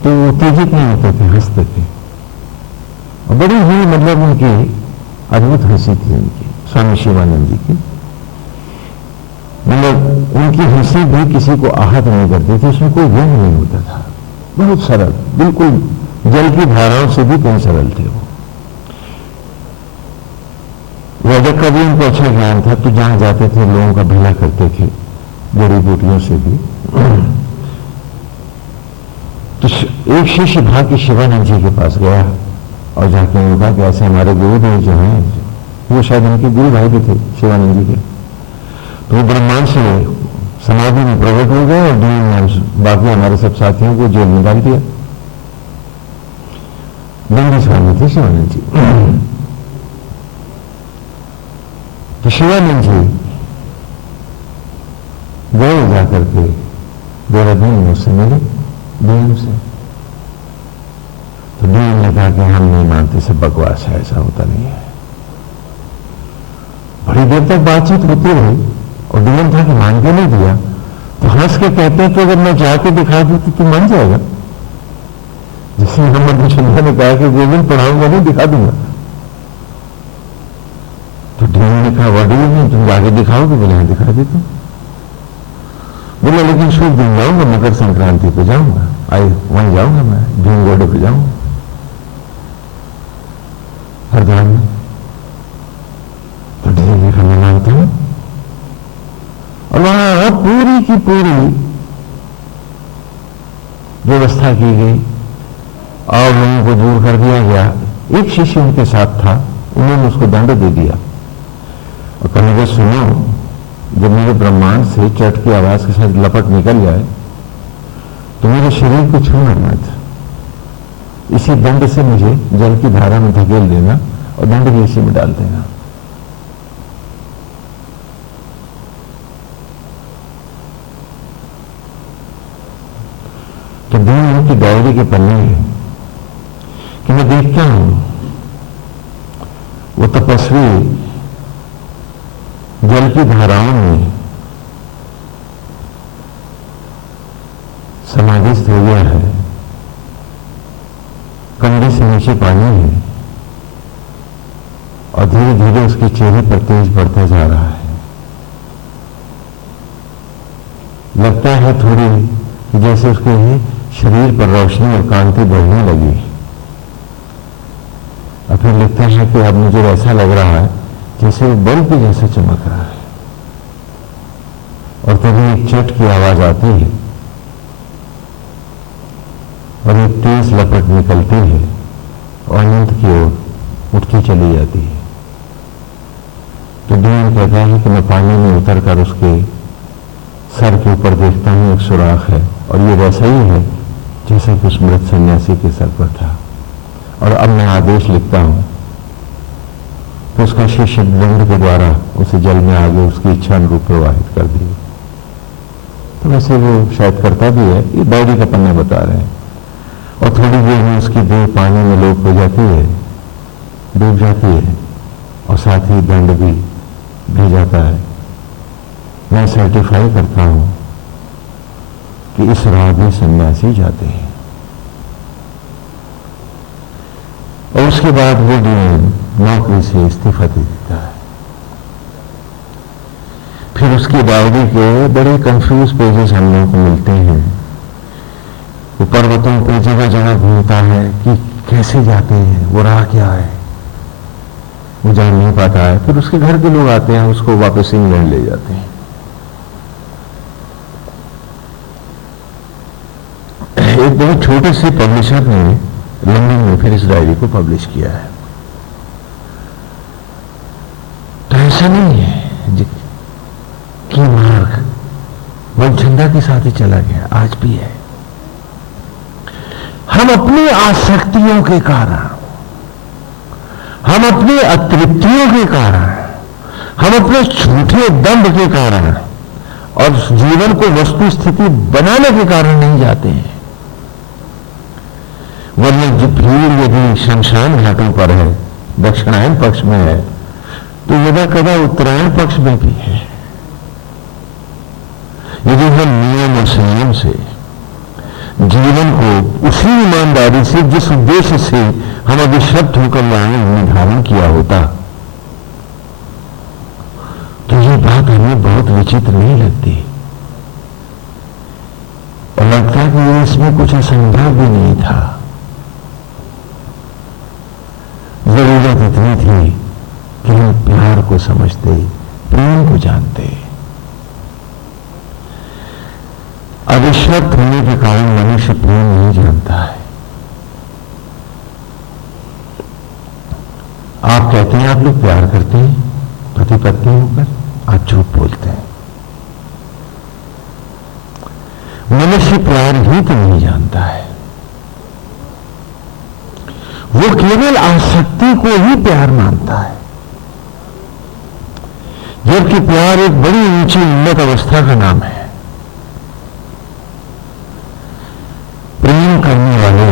तो वो उत्तेजित नहीं होते थे, हंसते थे, और बड़ी ही मतलब उनकी अद्भुत हंसी थी उनकी, स्वामी शिवानंद जी की। मतलब उनकी हंसी भी किसी को आहत नहीं करती थी, उसमें कोई व्यंग नहीं होता था, बहुत सरल, बिल्कुल जल की धाराओं से भी कहीं सरल थे वो। वैदिक का भी उनको अच्छा ज्ञान था, तो जहां जाते थे लोगों का भला करते थे, जड़ी बूटियों से भी। तो एक शिष्य भाग के शिवानंद जी के पास गया और जाके उन्होंने कहा कि ऐसे हमारे गुरुदेव जो हैं, वो शायद उनके गुरु भाई भी थे शिवानंद जी के, तो वो ब्रह्मांड से समाधि में प्रकट हो गए और बाकी हमारे सब साथियों को जेल में डाल दिया। बंदी स्वामी थे शिवानंद जी। तो शिवानंद जी गए जाकर के देहरादून में उससे मिले डीएम से। तो डीएम ने कहा कि हम नहीं मानते, सब बकवास है, ऐसा होता नहीं है। बड़ी देर तक बातचीत होती रही और डीएम था कि मान के नहीं दिया, तो हंस के कहते हैं कि अगर मैं जाके दिखा दूं तो तू मान जाएगा। जिससे मोहम्मद शंकर ने कहा कि गोविंद पढ़ाऊंगा नहीं, दिखा दूंगा। तो डीएम ने कहा व्हाट डू यू मीन, तुम जाके दिखाओगे? बोले हाँ दिखा देता। बोला लेकिन शुभ दिन जाऊंगा, मकर संक्रांति पे जाऊंगा, वहीं जाऊंगा, मैं भीम घोड़े पे जाऊंगा हरिद्वार में। तो डीएम ने कहा मैं मानता हूं, और वहां पूरी की पूरी व्यवस्था की गई और लोगों को दूर कर दिया गया। एक शिष्य उनके साथ था, उन्होंने उसको दंड दे दिया और कहने लगे सुनो, जब मेरे ब्रह्मांड से चट की आवाज के साथ लपट निकल जाए तो मेरे शरीर को छूना मत, इसी दंड से मुझे जल की धारा में धकेल देना और दंड भी इसी में डाल देना। तो दिन की डायरी के पन्ने हैं कि मैं देखता हूं वो तपस्वी जल की धाराओं में समाधिस्थ हो गया है, कंधे से नीचे पानी है और धीरे धीरे उसके चेहरे पर तेज बढ़ता जा रहा है। लगता है थोड़ी जैसे उसके शरीर पर रोशनी और कांति बढ़ने लगी, और फिर लगता है कि अब मुझे ऐसा लग रहा है जैसे वो बल्ब जैसे चमक रहा है। और तभी एक चट की आवाज आती है और एक तेज लपट निकलती है और अनंत की ओर उठती चली जाती है। तो डीएम कहता है कि मैं पानी में उतर कर उसके सर के ऊपर देखता हूं, एक सुराख है और ये वैसा ही है जैसे कि उस मृत सन्यासी के सर पर था। और अब मैं आदेश लिखता हूं तो उसका शिष्य दंड के द्वारा उसे जल में आगे उसकी इच्छा अनुरूप प्रवाहित कर दी। तो वैसे वो शायद करता भी है, ये डायरी का पन्ना बता रहे हैं। और थोड़ी देर में उसकी देह पानी में लोप हो जाती है, डूब जाती है, और साथ ही दंड भी जाता है। मैं सर्टिफाई करता हूं कि इस राह में सन्यासी जाते हैं। और उसके बाद वो नौकरी से इस्तीफा दे देता है। फिर उसकी डायरी के बड़े कंफ्यूज पेजेस हम लोगों को मिलते हैं। वो पर्वतों पे जगह जगह घूमता है कि कैसे जाते हैं, वो राह क्या है, वो जान नहीं पाता है। फिर उसके घर के लोग आते हैं, उसको वापस इंग्लैंड ले जाते हैं। एक बहुत छोटे से पब्लिशर ने लंदन में फिर इस डायरी को पब्लिश किया है। तो ऐसा नहीं है कि मार्ग मनचंदा के साथ ही चला गया, आज भी है। हम अपनी आसक्तियों के कारण, हम अपनी अतृप्तियों के कारण, हम अपने झूठे दंभ के कारण और जीवन को वस्तु स्थिति बनाने के कारण नहीं जाते हैं। वरना जो भीड़ यदि शमशान घाटों पर है, दक्षिणायन पक्ष में है, तो यदा कदा उत्तरायण पक्ष में भी है। यदि हम नियम और संयम से जीवन को उसी ईमानदारी से, जिस उद्देश्य से हम अभी शब्द होकर लाए, निर्धारण किया होता, तो ये बात हमें बहुत विचित्र नहीं लगती और लगता है कि इसमें कुछ असंभव भी नहीं था। जरूरत इतनी थी कि हम प्यार को समझते, प्रेम को जानते। अविश्वत होने के कारण मनुष्य प्रेम नहीं जानता है। आप कहते हैं आप लोग प्यार करते हैं पति पत्नी होकर, आप झूठ बोलते हैं। मनुष्य प्यार ही तो नहीं जानता है, वो केवल आसक्ति को ही प्यार मानता है। जबकि प्यार एक बड़ी ऊंची उन्नत अवस्था का नाम है। प्रेम करने वाले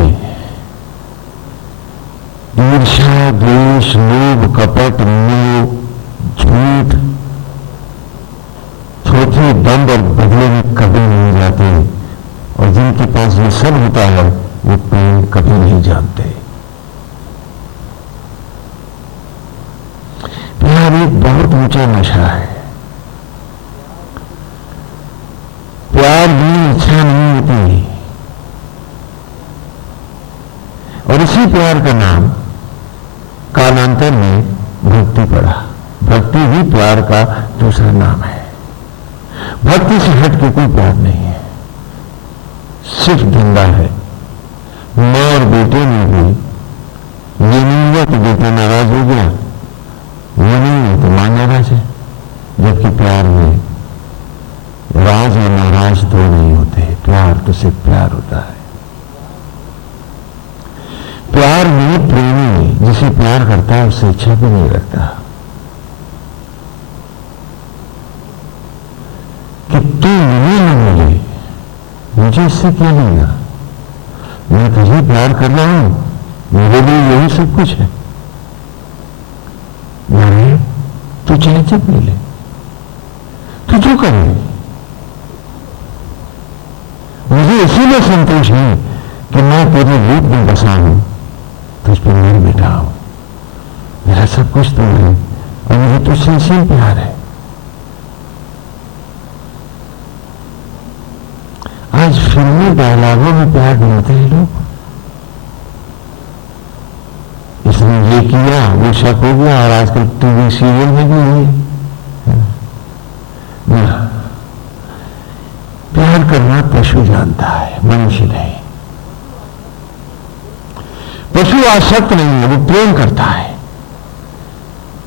ईर्ष्या, द्वेष, लोभ, कपट, मोह, झूठ, छोटे दंभ और बदले में कभी नहीं जाते, और जिनके पास ये सब होता है वो प्रेम कभी नहीं जानते। प्यार एक बहुत ऊंचा नशा है। प्यार भी इच्छा नहीं होती, और इसी प्यार का नाम कालांतर में भक्ति पड़ा। भक्ति ही प्यार का दूसरा नाम है। भक्ति से हट के कोई प्यार नहीं है, सिर्फ धंधा है। मां और बेटे में भी ये नहीं हुआ कि बेटा नाराज हो गया, वो नहीं है तो मां नाराज है। जबकि प्यार में राज और नाराज दो नहीं होते, प्यार तो सिर्फ प्यार होता है। प्यार में प्रेमी जिसे प्यार करता है उससे इच्छा भी नहीं रखता कि तू मिले न मिले, मुझे इससे क्या लेना, मैं तुझे प्यार कर रहा हूं, मेरे लिए यही सब कुछ है। नहीं, तू चाहे जब मिले, तू जो करे, मुझे इसीलिए संतोष है कि मैं तेरे रूप में बसा हूं, तुझ पर मेरे बेटा हूं, मेरा सब कुछ तो है और मुझे तुझसे इसी प्यार है। आज फिल्मी डायलॉगों में प्यार ढूंढते हैं लोग, इसने ये किया, वो शक हो गया, और आजकल टीवी सीरियल में भी है। प्यार करना पशु जानता है, मनुष्य नहीं। पशु आसक्त नहीं है, वो प्रेम करता है।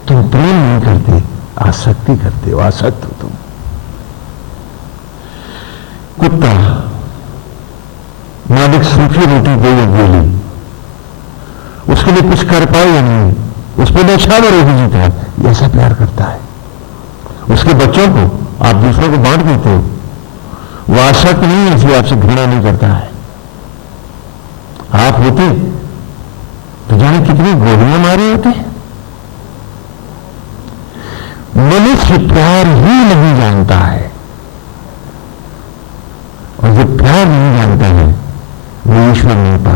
तुम प्रेम नहीं करते, आसक्ति करते हो, आसक्त हो तुम। कुत्ता मालिक सूखी रोटी दे या गोली, उसके लिए कुछ कर पाए या नहीं, उस पर न्यौछावर हो जीता है, ऐसा प्यार करता है। उसके बच्चों को आप दूसरों को बांट देते हो, वो आसक्त नहीं है, इसलिए आपसे घृणा नहीं करता है। आप होते तो जाने कितनी गोलियां मारी होती। मनुष्य प्यार ही नहीं जानता है, और जो प्यार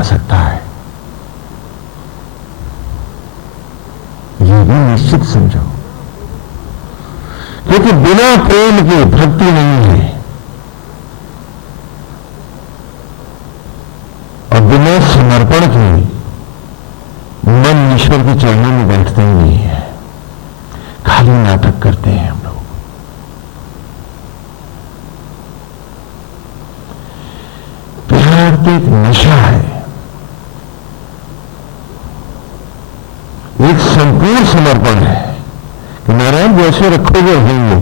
सकता है, ये भी निश्चित समझो, क्योंकि बिना प्रेम के भक्ति नहीं है और बिना समर्पण के मन ईश्वर के चरणों में बैठता ही नहीं है, खाली नाटक करते हैं हम लोग। प्यार तो एक नशा है, एक संपूर्ण समर्पण है कि नारायण जैसे रखोगे रहेंगे,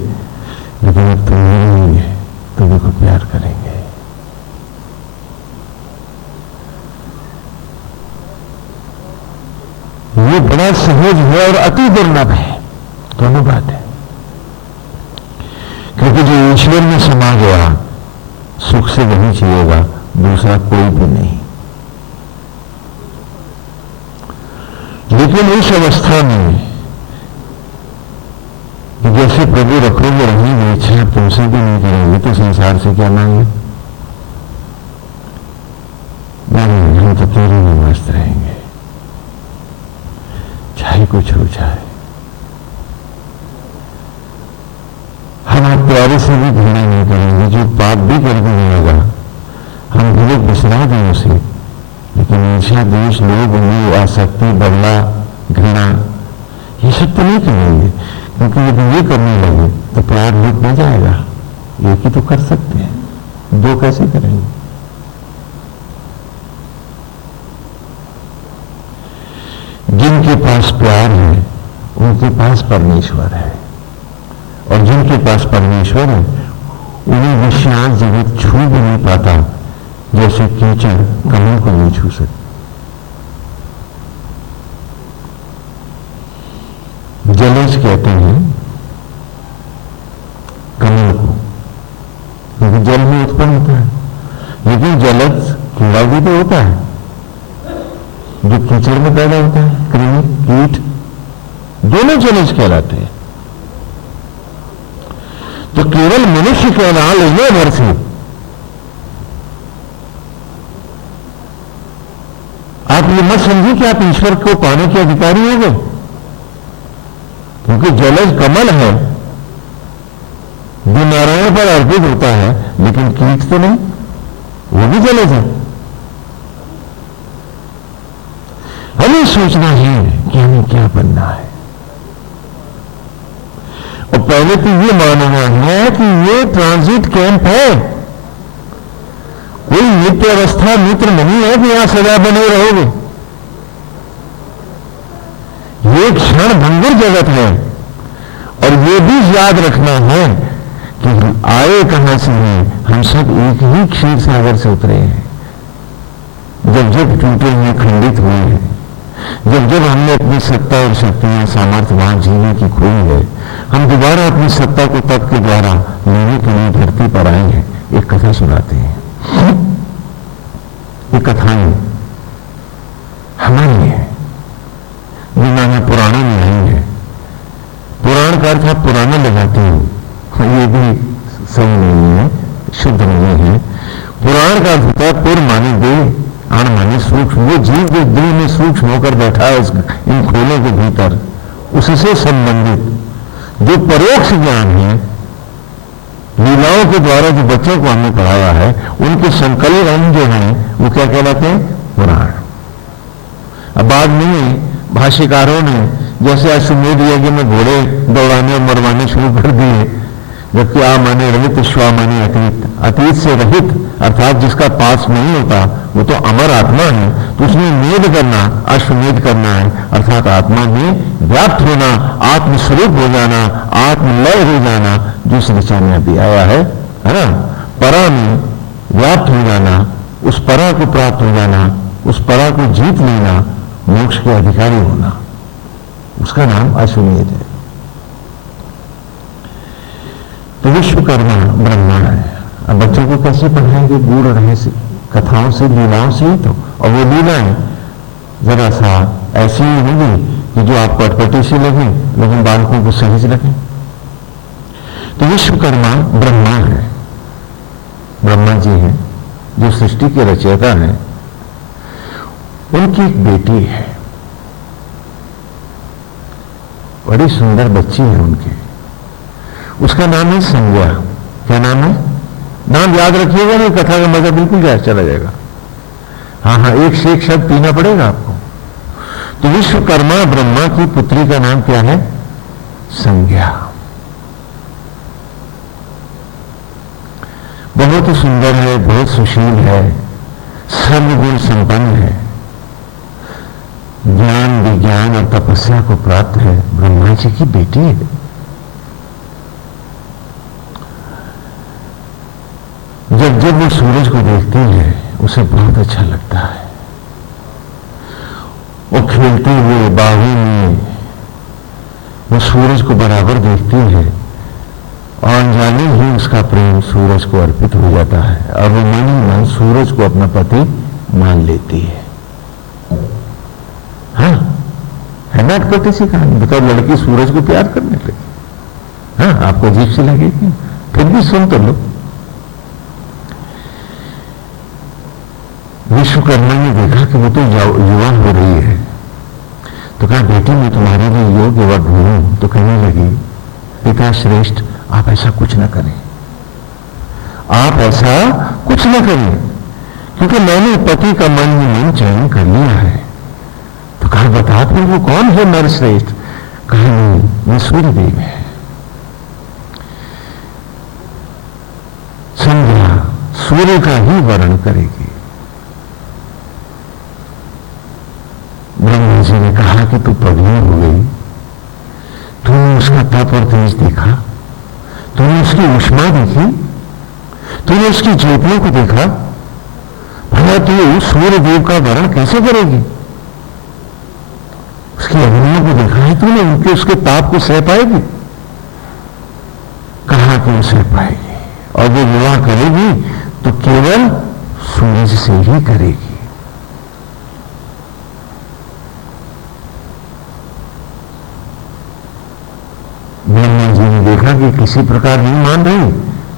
लेकिन अब तुम नहीं है, तुम्हें को प्यार करेंगे। ये बड़ा सहज है और अति दुर्लभ है, दोनों बात है। क्योंकि जो ईश्वर में समा गया सुख से वही चाहिएगा, दूसरा कोई भी नहीं। लेकिन इस अवस्था में जैसे प्रभु रखोगे रहेंगे, इच्छा तुमसे भी नहीं करेंगे तो संसार से क्या मांगे? नहीं, हम तो तेरे में मस्त रहेंगे, चाहे कुछ हो जाए। हम आप प्यारे से भी घृणा नहीं करेंगे, जो पाप भी करके जाएगा हम भले बिसरा दें उसे, लेकिन ईर्ष्या, द्वेष, लोभ, मोह, आसक्ति, बदला, घृणा, ये सब तो नहीं करेंगे, क्योंकि यदि ये करने लगे तो प्यार लुट नहीं जाएगा। एक ही तो कर सकते हैं, दो कैसे करेंगे? जिनके पास प्यार है उनके पास परमेश्वर है, और जिनके पास परमेश्वर है उन्हें विशाल जगत छू भी नहीं पाता, जैसे कीचड़ कमल को नहीं छू सकते। जलज कहते हैं कमल को, क्योंकि जल में उत्पन्न होता है, लेकिन जलज कीड़ा भी तो होता है जो कीचड़ में पैदा होता है, कृमि, कीट, दोनों जलज कहलाते हैं। तो केवल मनुष्य कहला लेने भर से आप ये मत समझिए कि आप ईश्वर को पाने के अधिकारी हो गए, क्योंकि जलज कमल है जो नारायण पर अर्पित होता है, लेकिन कीट तो नहीं, वो भी जलज है। हमें सोचना है कि हमें क्या बनना है, और पहले तो ये मानना है कि ये ट्रांजिट कैंप है, कोई नित्य अवस्था मित्र नहीं है कि यहां सदा बने रहोगे। ये क्षण भंगुर जगत है, और ये भी याद रखना है कि आए कहां से हैं, हम सब एक ही क्षीर सागर से उतरे हैं। जब जब टूटे हैं, खंडित हुए हैं, जब जब हमने अपनी सत्ता और शक्तियां, सामर्थ्य वहां जीने की खोई है, हम दोबारा अपनी सत्ता को तप के द्वारा लेने के लिए धरती पर आए हैं। एक कथा सुनाते हैं, ये कथाएं हमारी है, ये मैंने पुराणों में आई है। पुराण का अर्थ आप पुराने लगाते हो, ये भी सही नहीं है, शुद्ध नहीं है। पुराण का अर्थ होता है पुर माने देह, आण माने सूक्ष्म। वो जीव जो दिल में सूक्ष्म होकर बैठा है इन खोलों के भीतर, उससे संबंधित जो परोक्ष ज्ञान है, लीलाओं के द्वारा जो बच्चों को हमने पढ़ाया है, उनके संकलित अंग जो हैं वो क्या कहलाते हैं? पुराण। अब बाद में भाष्यकारों ने जैसे अश्वमेध यज्ञ में घोड़े दौड़ाने और मरवाने शुरू कर दिए, जबकि आ माने रहित, श्वा माने अतीत, अतीत से रहित अर्थात जिसका पास नहीं होता वो तो अमर आत्मा है, तो उसमें मेद करना, अश्वमेध करना है, अर्थात आत्मा में व्याप्त होना, आत्मस्वरूप हो जाना, आत्मलय हो जाना, जो इस दिशा में अभी आया है ना। परा में व्याप्त हो जाना, उस परा को प्राप्त हो जाना, उस परा को जीत लेना, मोक्ष के अधिकारी होना, उसका नाम अश्वमेध है। तो विश्वकर्मा ब्रह्मा है। अब बच्चों को कैसे पढ़ाएंगे? गूढ़ रहस्य कथाओं से, लीलाओं से ही तो। और वो लीलाएं जरा सा ऐसी ही होंगी कि जो आपको अटपटी से लगे, लेकिन बालकों को सहज लगे। तो विश्वकर्मा ब्रह्मा है, ब्रह्मा जी हैं जो सृष्टि के रचयिता हैं। उनकी एक बेटी है, बड़ी सुंदर बच्ची है उनकी, उसका नाम है संज्ञा। क्या नाम है? नाम याद रखिएगा, नहीं कथा का मजा बिल्कुल गैस चला जाएगा। हाँ हाँ, एक से एक शब्द पीना पड़ेगा आपको। तो विश्वकर्मा ब्रह्मा की पुत्री का नाम क्या है? संज्ञा। बहुत ही सुंदर है, बहुत सुशील है, सर्वगुण संपन्न है, ज्ञान विज्ञान और तपस्या को प्राप्त है, ब्रह्मा जी की बेटी है। जब जब वो सूरज को देखती है उसे बहुत अच्छा लगता है। वो खेलते हुए बाहों में वो सूरज को बराबर देखती है और अनजाने ही उसका प्रेम सूरज को अर्पित हो जाता है और वो मन ही मन सूरज को अपना पति मान लेती है। हाँ, है ना अटपटी सी कहानी। बताओ, लड़की सूरज को प्यार करने लगी। हाँ, आपको अजीब सी लगेगी, फिर भी सुन तो लो। विश्वकर्मा ने देखा कि वो तो युवा हो रही है, तो कहा, बेटी मैं तुम्हारे लिए योग्य वर ढूंढूं। तो कहने लगी, पिता श्रेष्ठ, आप ऐसा कुछ न करें, आप ऐसा कुछ न करें, क्योंकि मैंने पति का मन ही मन चयन कर लिया है। तो कहा, बता फिर वो कौन है नर श्रेष्ठ? कहा, नहीं, वो सूर्यदेव है। संध्या सूर्य का ही वर्ण करेगी। ब्रह्मा जी ने कहा कि तू पगली हो गई, तूने उसका तप और तेज देखा, तूने उसकी ऊष्मा देखी, तूने उसकी ज्योतियों को देखा, भला तू सूर्यदेव का वर्ण कैसे करेगी? उसकी अग्नियों को देखा है तूने, उनके उसके ताप को सह पाएगी? कहा कि वो सह पाएगी, और वो विवाह करेगी तो केवल सूरज से ही करेगी। ब्रह्मा जी ने देखा कि किसी प्रकार नहीं मान रही,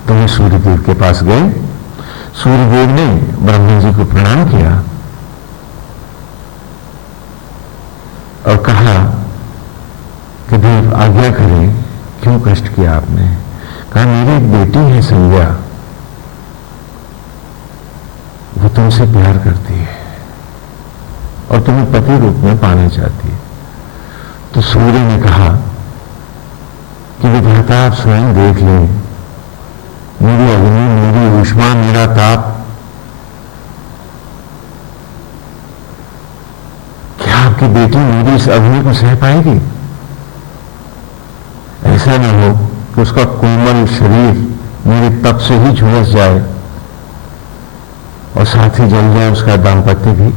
तो वे सूर्यदेव के पास गए। सूर्यदेव ने ब्रह्मा जी को प्रणाम किया और कहा कि देव आज्ञा करें, क्यों कष्ट किया आपने? कहा, मेरी एक बेटी है संज्ञा, वो तुमसे प्यार करती है और तुम्हें पति रूप में पाना चाहती है। तो सूर्य ने कहा कि विधाता आप स्वयं देख लें, मेरी अग्नि, मेरी ऊष्मा, मेरा ताप, क्या आपकी बेटी मेरी इस अग्नि को सह पाएगी? ऐसा न हो कि उसका कोमल शरीर मेरे तप से ही झुलस जाए और साथ ही जल जाए उसका दाम्पत्य भी।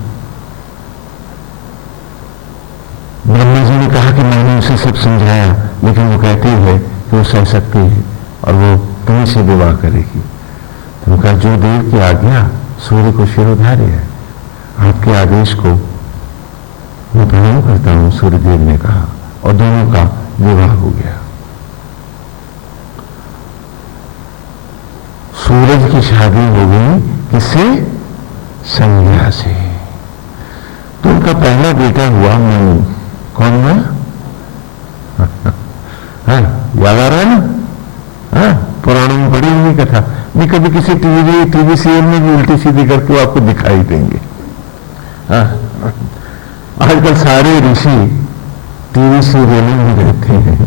ब्रह्मा जी ने कहा कि मैंने उसे सब समझाया, लेकिन वो कहती है कि वो सह सकती है और वो तुम्हीं से विवाह करेगी। तो उनका जो देव की आज्ञा, सूर्य को शिरोधार्य है, आपके आदेश को मैं प्रणाम करता हूं, सूर्यदेव ने कहा, और दोनों का विवाह हो गया। सूरज की शादी हो गई किससे? संज्ञा से। तो उनका पहला बेटा हुआ मनु। कौन हुआ? हाँ, याद आ रहा है ना? हाँ, पुराणों में पढ़ी हुई कथा। नहीं, कभी किसी टीवी सीरियल में भी उल्टी सीधी करके आपको दिखाई देंगे। हाँ, आजकल सारे ऋषि टीवी सीरियलों में रहते हैं।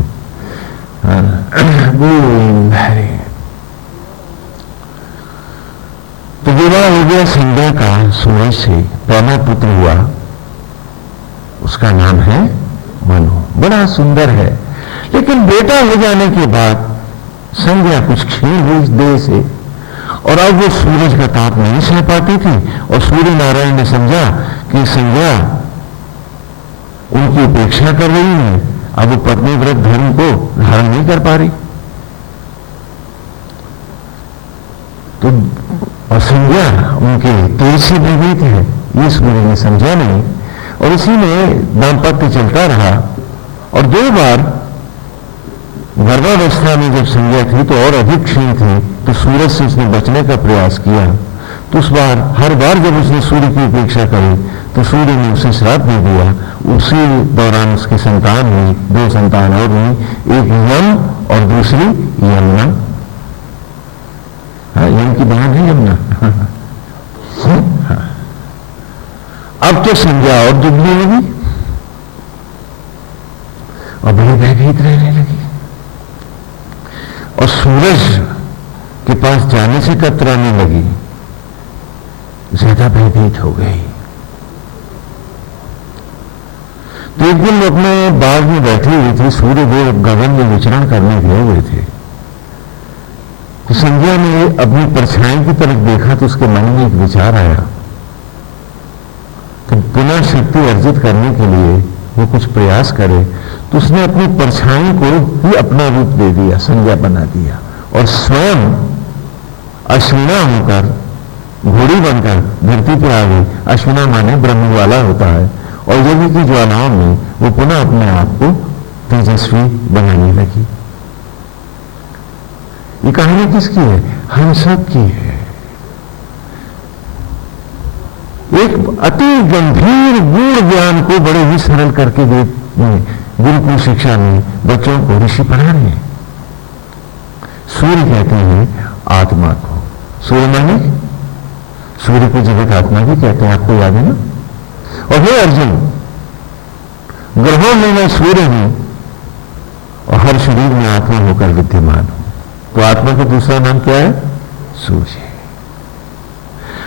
तो विवाह हो गया संज्ञा का सूरज से, पहला पुत्र हुआ, उसका नाम है मनु, बड़ा सुंदर है। लेकिन बेटा हो जाने के बाद संज्ञा कुछ क्षीण हुई देह से, और अब वो सूरज का ताप नहीं सह पाती थी, और सूर्य नारायण ने समझा कि संज्ञा उनकी उपेक्षा कर रही है, अब वो पत्नी व्रत धर्म को धारण नहीं कर पा रही। तो और संज्ञा उनके तेज से भयभीत है, ये सूर्य ने समझा नहीं, और इसी में दाम्पत्य चलता रहा। और 2 बार गर्भावस्था में जब संज्ञा थी तो और अधिक क्षीण थी, तो सूरज से उसने बचने का प्रयास किया, तो उस बार हर बार जब उसने सूर्य की उपेक्षा करी तो सूर्य ने उसे श्राप दे दिया। उसी दौरान उसकी संतान हुई, 2 संतान और हुई, एक यम और दूसरी यमुना। यम की बहन है यमुना। अब तो संज्ञा और दुबली होगी और बड़ी भयभीत रहने लगी और सूरज के पास जाने से कतराने लगी, ज्यादा भयभीत हो गई। तो एक दिन वो अपने बाग में बैठी हुई थी, सूर्यदेव गगन में विचरण करने गए हुए थे। तो संज्ञा ने अपनी परछाई की तरफ देखा तो उसके मन में एक विचार आया कि पुनः शक्ति अर्जित करने के लिए वो कुछ प्रयास करे। तो उसने अपनी परछाई को ही अपना रूप दे दिया, संज्ञा बना दिया और स्वयं अश्विना होकर, घोड़ी बनकर धरती पर आ गई। अश्विना माने ब्रह्म वाला होता है और यज्ञ की ज्वालाओं में वो पुनः अपने आप को तेजस्वी बनाने लगी। ये कहानी किसकी है? हम सब की है। एक अति गंभीर गूढ़ ज्ञान को बड़े ही सरल करके गुरुकुल शिक्षा में बच्चों को ऋषि पढ़ा रहे हैं। सूर्य कहते हैं आत्मा को, सूर्य माने सूर्य को जगत आत्मा भी कहते हैं, आपको याद है ना। और हे अर्जुन, ग्रहों में मैं सूर्य हूं और हर शरीर में आत्मा होकर विद्यमान हूं। तो आत्मा का दूसरा नाम क्या है? सूर्य।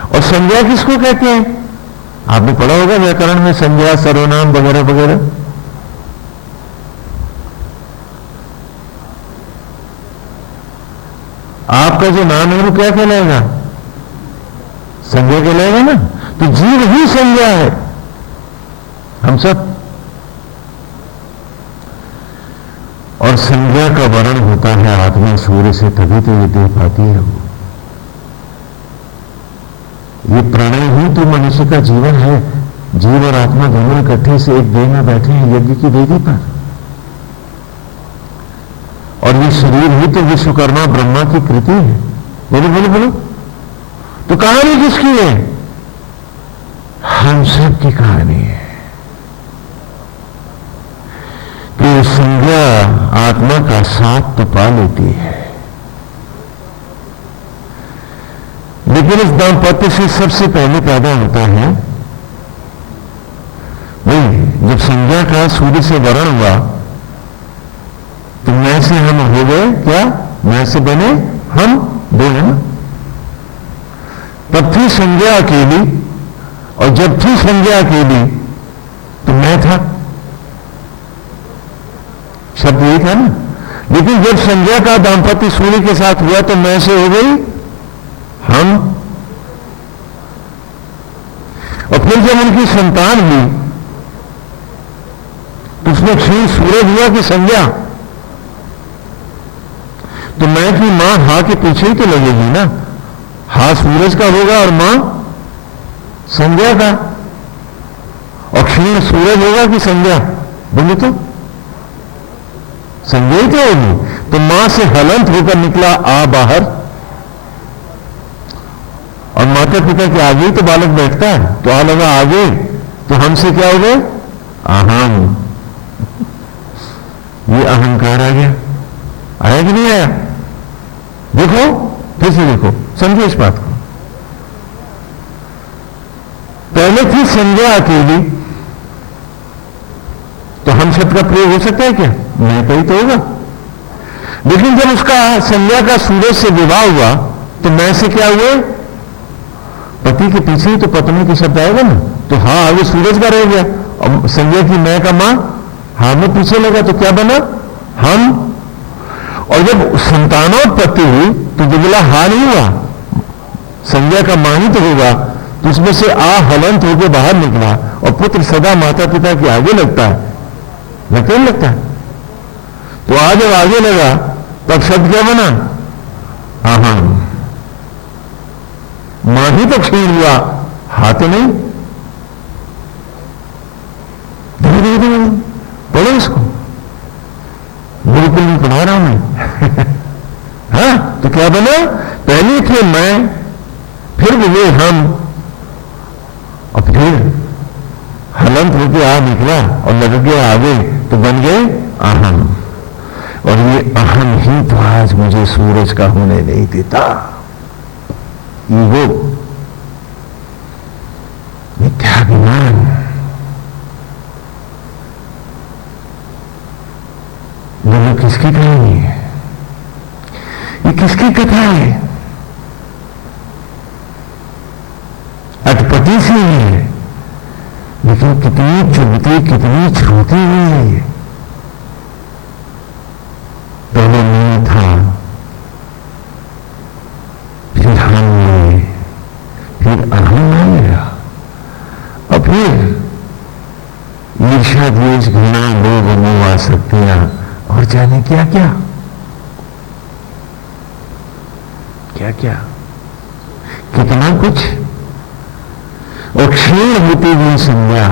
और संज्ञा किसको कहते हैं? आपने पढ़ा होगा व्याकरण में संज्ञा, सर्वनाम वगैरह वगैरह। आपका जो नाम है वो क्या कहलाएगा? संज्ञा कहलाएगा ना। तो जीव ही संज्ञा है, हम सब। और संज्ञा का वर्ण होता है आत्मा सूर्य से, तभी तो ये दे पाती है वो। ये प्रणय ही तो मनुष्य का जीवन है। जीव और आत्मा दोनों इकट्ठे से एक देह में बैठे हैं यज्ञ की वेदी पर। और ये शरीर ही तो विश्वकर्मा ब्रह्मा की कृति है। बोलो बोलो बोलो। तो कहानी किसकी है? हम सब की कहानी है कि संज्ञा आत्मा का साथ तो पा लेती है, लेकिन इस दाम्पत्य से सबसे पहले पैदा होता है वही जब संज्ञा का सूर्य से वरण हुआ तो मैं से हम हो गए क्या? मैं से बने हम, दो है ना। तब थी संज्ञा अकेली और जब थी संज्ञा अकेली तो मैं था। शब्द यही था ना। लेकिन जब संज्ञा का दाम्पत्य सूर्य के साथ हुआ तो मैं से हो गई हम। और फिर जब उनकी संतान हुई तो उसमें क्षीण सूरज हुआ कि संज्ञा। तो मैं की मां हा के पीछे ही तो लगेगी ना। हा सूरज का होगा और मां संज्ञा का। और क्षीण सूरज होगा कि संज्ञा? बोले तो संज्ञा ही तो होगी। तो मां से हलंत होकर निकला आ बाहर और माता पिता के आगे ही तो बालक बैठता है। तो आ लगा आगे तो हमसे क्या हो गए? अहम। ये अहंकार आ गया। आया कि नहीं आया? देखो, फिर से देखो, समझो इस बात को। पहले थी संज्ञा अकेली तो हम शब्द का प्रयोग हो सकता है क्या? मैं कही तो होगा। लेकिन जब उसका संज्ञा का सूरज से विवाह हुआ तो मैं से क्या हुए? पति के पीछे ही तो पत्नी के शब्द आएगा ना। तो हाँ आगे सूरज का रह गया और संज्ञा की मैं का मां हाँ में पीछे लगा तो क्या बना? हम। और जब संतानोत्पत्ति हुई तो दुबला हा नहीं हुआ, संज्ञा का मां ही तो होगा। तो उसमें से आ हलंत होकर बाहर निकला और पुत्र सदा माता पिता के आगे लगता है, लगता नहीं लगता है। तो आज जब आगे लगा तब शब्द क्या बना? अहम। मां ही तो क्षीण हुआ, हाथ नहीं। धीरे धीरे धीरे पढ़ो इसको, गुरुकुल में पढ़ा रहा हूं मैं। हाँ तो क्या बना? पहले थे मैं, फिर मिले हम, और फिर हलंत होके आ निकला और लग गया आगे, तो बन गए अहम। और ये अहम ही तो आज मुझे सूरज का होने नहीं देता। ईगो, मिथ्याभिमान, बोलो किसकी कहानी है ये? किसकी कथा है? अटपटी सी है, लेकिन कितनी चुभती, कितनी छूती हुई है ये। पहले मैं था, फिर हम मिले, फिर अहम आ गया, और फिर ईर्ष्या, द्वेष, घृणा, लोभ, मोह, आसक्तियां, और जाने क्या क्या क्या क्या, कितना कुछ। और क्षीण होती हुई संज्ञा,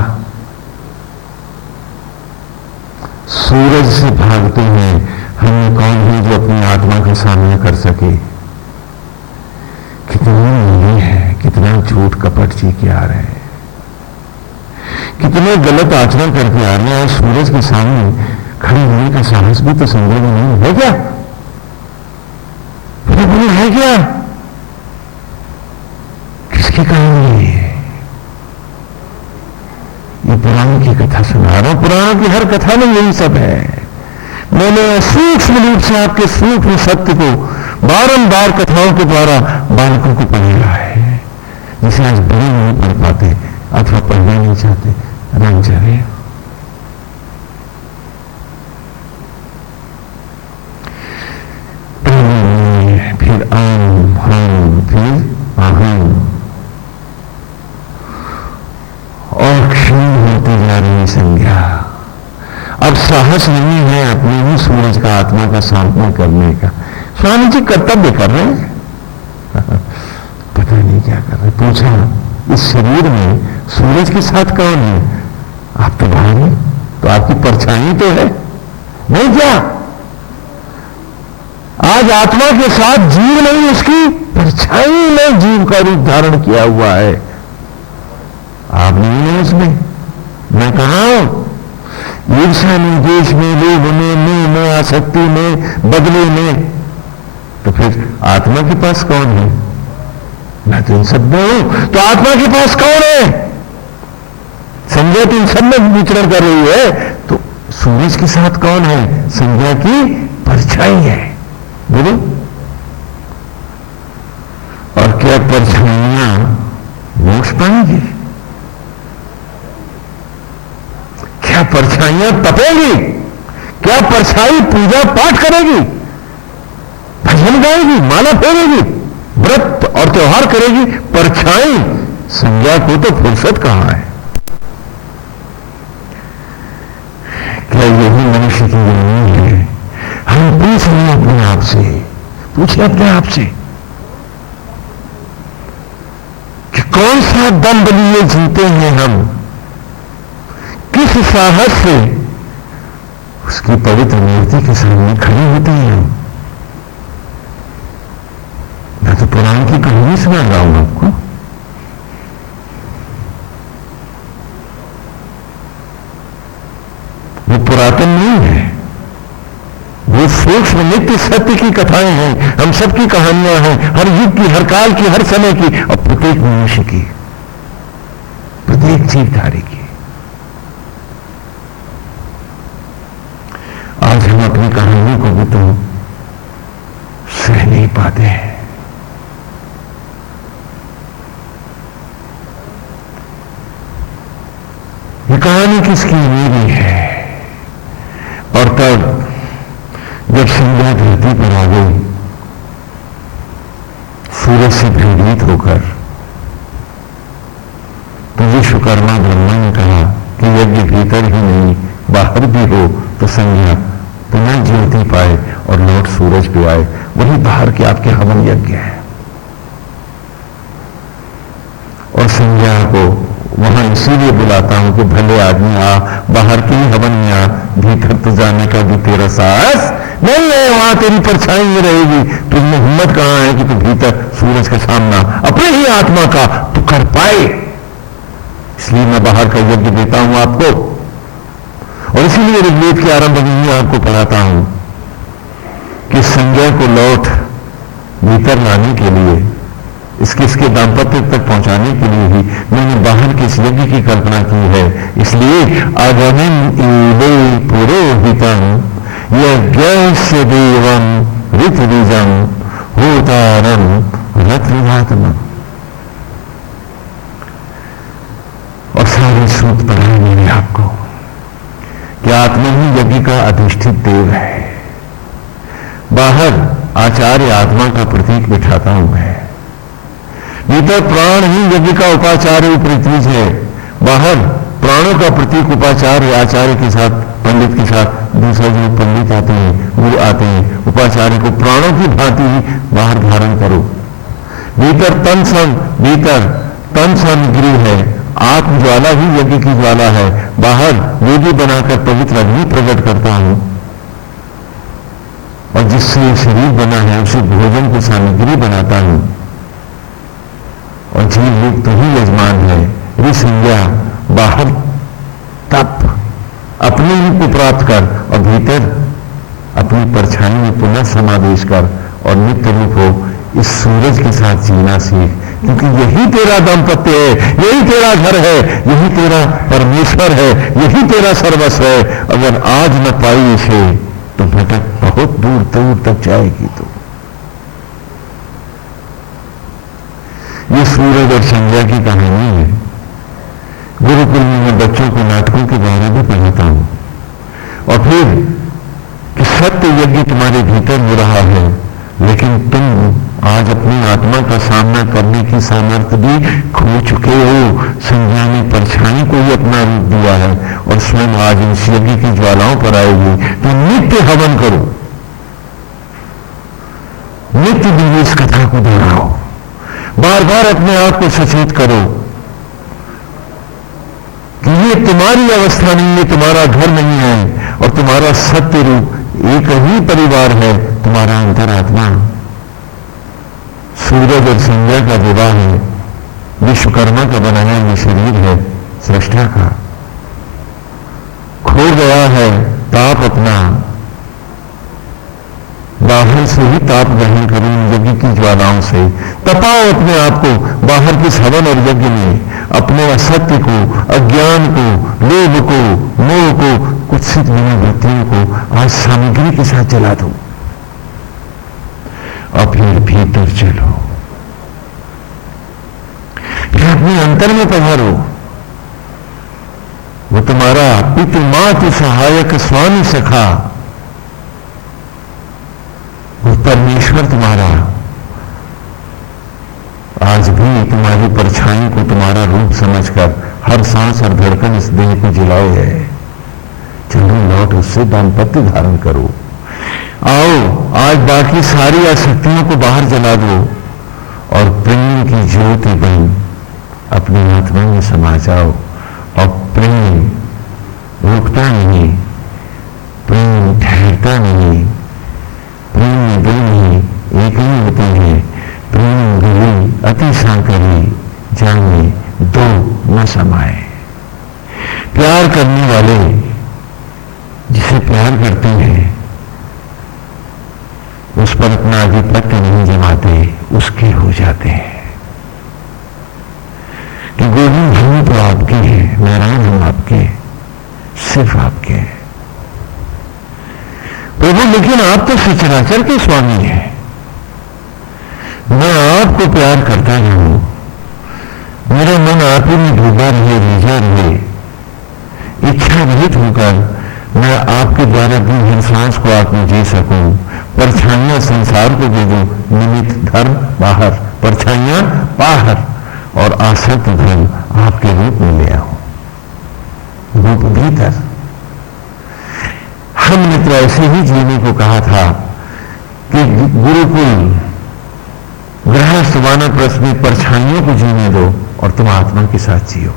सूरज से भागते हैं हम, कौन है जो अपनी आत्मा का सामना कर सके? कितनी नीली है, कितना झूठ कपट जी के आ रहे हैं, कितने गलत आचरण करके आ रहे हैं, और सूरज के सामने खड़े होने का साहस भी तो संभव नहीं है क्या? है क्या? किसकी कहानी है ये? पुराण की कथा सुना रहा हूं। पुराण की हर कथा में यही सब है। मैंने सूक्ष्म रूप से आपके सूक्ष्म सत्य को बारंबार कथाओं के द्वारा बालकों को पढ़ाया है, जिसे आज बड़े नहीं पढ़ पाते अथवा पढ़ना नहीं चाहते। रामचर्य फिर आम, हम, फिर अहम, और क्षीण होती जा रही संज्ञा। अब साहस नहीं है अपने ही सूरज का, आत्मा का सामना करने का। स्वामी जी कर्तव्य कर रहे हैं, पता नहीं क्या कर रहे। पूछा, इस शरीर में सूरज के साथ कौन है? आप तो बाहर हैं, तो आपकी परछाई तो है नहीं क्या? आज आत्मा के साथ जीव नहीं, उसकी परछाई में जीव का रूप धारण किया हुआ है। आप नहीं है उसमें। मैं कहा हूं ईर्ष्या में, देश में, लोभ में, मोह में, आसक्ति में, बदले में, तो फिर आत्मा के पास कौन है? मैं तो इन सब में हूं, तो आत्मा के पास कौन है? संज्ञा तो इन सब में विचरण कर रही है, तो सूरज के साथ कौन है? संज्ञा की परछाई है। बोलो, और क्या परछाइयां मोक्ष पाएंगी? क्या परछाइयां तपेंगी? क्या परछाई पूजा पाठ करेगी, भजन गाएगी, माला फेरेगी, व्रत और त्योहार करेगी? परछाई संज्ञा को तो फुर्सत कहां है? क्या यही मनुष्य की जिंदगी है? हम पूछ रहे हैं अपने आप से, पूछे अपने आप से कि कौन सा दंड लिए जीते हैं हम? किस साहस से उसकी पवित्र मूर्ति के सामने खड़ी होती हैं हम? मैं तो पुराण की कहानी सुना रहा हूं आपको। वो पुरातन नहीं है, वो सूक्ष्म नित्य सत्य की कथाएं हैं। हम सबकी कहानियां हैं, हर युग की, हर काल की, हर समय की, और प्रत्येक मनुष्य की, प्रत्येक जीवधारी की। आज हम अपनी कहानियों को भी तो सह नहीं पाते हैं। ये कहानी किसकी? मेरी है। और तब जब संज्ञा धरती पर आ गई, सूरज से भयभीत होकर, तो विश्वकर्मा ब्रह्मा ने कहा कि यज्ञ भीतर ही नहीं बाहर भी हो तो संज्ञा बिना ज्योति पाए और लौट सूरज पे आए। वही बाहर के आपके हवन यज्ञ है। और संज्ञा को वहां इसीलिए बुलाता हूं कि भले आदमी आ, बाहर की हवन में आ, भीतर तो जाने का भी तेरा साहस नहीं है, वहां तेरी परछाई में रहेगी। तुझमें हिम्मत कहां है कि तू भीतर सूरज का सामना अपने ही आत्मा का तू कर पाए। इसलिए मैं बाहर का यज्ञ देता हूं आपको, और इसीलिए ऋग्वेद के आरंभ में ही आपको पढ़ाता हूं कि संज्ञा को लौट भीतर लाने के लिए, इसके दाम्पत्य तक पहुंचाने के लिए ही मैंने बाहर के इस यज्ञ की कल्पना की है। इसलिए आगमन ईवे पुरोहितम यज्ञस्य देवम ऋतुबीजम होतारम रथनात्मम। और सारे सूत्र पढ़ाए मैंने आपको कि आत्मा ही यज्ञ का अधिष्ठित देव है। बाहर आचार्य आत्मा का प्रतीक बिठाता हूं मैं, भीतर प्राण ही यज्ञ का उपाचार्य प्रतीक है। बाहर प्राणों का प्रतीक उपाचार्य आचार्य के साथ, पंडित के साथ, दूसरा जो पंडित आते हैं, गुरु आते हैं, उपाचार्य को प्राणों की भांति ही बाहर धारण करो। भीतर तन सन गृह है, आत्म ज्वाला ही यज्ञ की ज्वाला है। बाहर वेदी बनाकर पवित्र अग्नि प्रकट करता हूं, और जिससे शरीर बना है उसे भोजन की सामग्री बनाता हूं, और जीव रूप तो ही यजमान है। संज्ञा बाहर तप अपने रूप को प्राप्त कर, और भीतर अपनी परछाई में पुनः समावेश कर, और नित्य रूप हो इस सूरज के साथ जीना सीख। क्योंकि यही तेरा दाम्पत्य है, यही तेरा घर है, यही तेरा परमेश्वर है, यही तेरा सर्वस्व है। अगर आज न पाई इसे तो भटक बहुत दूर दूर तक जाएगी। तो ये सूरज और संज्ञा की कहानी है। गुरुकुल में मैं बच्चों को नाटकों के बारे में पढ़ाता हूं, और फिर कि सत्य यज्ञ तुम्हारे भीतर हो रहा है, लेकिन तुम आज अपनी आत्मा का सामना करने की सामर्थ्य भी खो चुके हो। संज्ञा ने परछाई को ही अपना रूप दिया है, और स्वयं आज इस यज्ञ की ज्वालाओं पर आएगी। तो नित्य हवन करो, नित्य दिव्य इस कथा को दोहराओ, बार बार अपने आप को सचेत करो कि ये तुम्हारी अवस्था नहीं है, तुम्हारा घर नहीं है, और तुम्हारा सत्य रूप एक ही परिवार है, तुम्हारा अंतरात्मा। सूरज और संज्ञा का विवाह है, विश्वकर्मा का बनाया ये शरीर है, सृष्टा का। खो गया है ताप अपना, बाहर से ही ताप ग्रहण करो यज्ञ की ज्वालाओं से। तपाओ अपने आप को बाहर के हवन और यज्ञ में, अपने असत्य को, अज्ञान को, लोभ को, मोह को, कुत्सित मनोवृत्तियों को आज सामग्री के साथ जला दो, और फिर भीतर चलो, फिर अपने अंतर में पधारो। वो तुम्हारा पितु मातु सहायक स्वामी सखा, वो परमेश्वर तुम्हारा आज भी तुम्हारी परछाई को तुम्हारा रूप समझकर हर सांस और धड़कन इस देह को जिलाए है। चलो लौट उससे दाम्पत्य धारण करो। आओ आज बाकी सारी आसक्तियों को बाहर जला दो, और प्रेम की ज्योति बन अपनी आत्मा में समा जाओ। और प्रेम रुकता नहीं, प्रेम ठहरता नहीं, प्रेम में दो नहीं एक ही होते हैं। प्रेम गली अति सांकरी जाने दो न समाए। प्यार करने वाले जिसे प्यार करते हैं उस पर अपना आधिपत्य नहीं जमाते, उसके हो जाते हैं कि गोविंद हम तो आपके हैं, नारायण हम आपके, सिर्फ आपके हैं प्रभु, लेकिन आप तो सचराचर के स्वामी हैं। मैं आपको प्यार करता हूं, मेरा मन आप ही में डूबा रहे, रीझा रहे, इच्छा रहित होकर मैं आपके द्वारा दी हर सांस को आप में जी सकूं। परछाइयां संसार को दे दो, निमित्त धर्म बाहर, परछाइयां बाहर, और आसक्त धर्म आपके रूप में ले आओ, रूप भीतर। हमने तो ऐसे ही जीने को कहा था कि गुरुकुल गृहस्थ वानप्रस्थ में परछाइयों को जीने दो और तुम आत्मा के साथ जियो।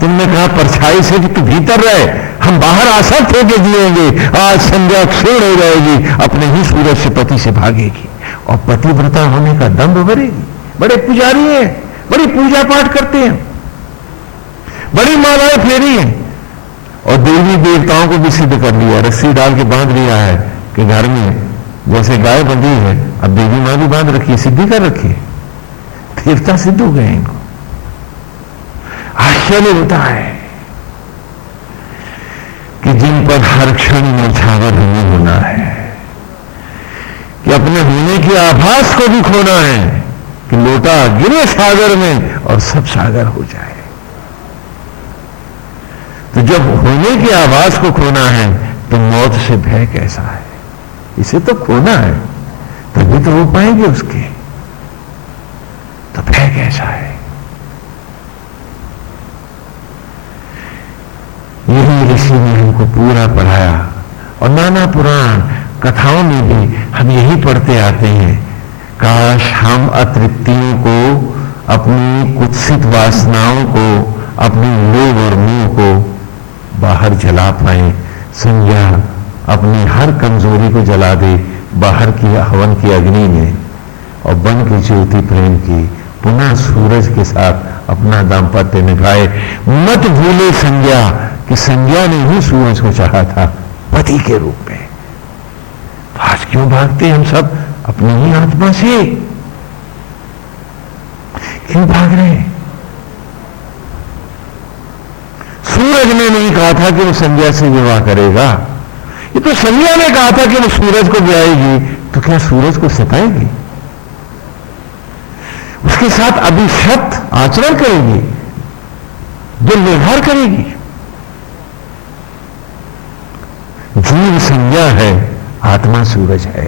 तुमने कहा परछाई से कि तू भीतर रहे, हम बाहर आसक्त होकर जिएंगे। आज संध्या क्षीण हो जाएगी, अपने ही सूरज से पति से भागेगी और पतिव्रता होने का दंभ भरेगी। बड़े पुजारी हैं, बड़ी पूजा पाठ करते हैं, बड़ी मालाएं फेरी हैं और देवी देवताओं को भी सिद्ध कर लिया, रस्सी डाल के बांध लिया है कि घर में जैसे गाय बंधी है अब देवी मां भी बांध रखी है, सिद्धि कर रखी है, देवता सिद्ध हो गए इनको। आश्चर्य होता है कि जिन पर हर क्षण न्यौछावर नहीं होना है, कि अपने होने के आभास को भी खोना है, कि लोटा गिरे सागर में और सब सागर हो जाए। तो जब होने के आभास को खोना है तो मौत से भय कैसा है, इसे तो खोना है तभी तो हो पाएंगे उसके, तो भय कैसा है। यही ऋषि ने हमको पूरा पढ़ाया और नाना पुराण कथाओं में भी हम यही पढ़ते आते हैं। काश हम अतृप्तियों को, अपनी कुत्सित वासनाओं को, अपनी लोभ और मोह को बाहर जला पाए। संज्ञा अपनी हर कमजोरी को जला दे बाहर की हवन की अग्नि में और बन की ज्योति प्रेम की पुनः सूरज के साथ अपना दाम्पत्य निभाए। मत भूले संज्ञा कि संज्ञा ने ही सूरज को चाहा था पति के रूप में। आज क्यों भागते हम सब अपनी ही आत्मा से, क्यों भाग रहे हैं? सूरज ने नहीं कहा था कि वो संज्ञा से विवाह करेगा, ये तो संज्ञा ने कहा था कि वो सूरज को ब्याएगी, तो क्या सूरज को सताएगी? उसके साथ अभिशप्त आचरण करेगी, दुर्व्यवहार करेगी। जीव संज्ञा है, आत्मा सूरज है।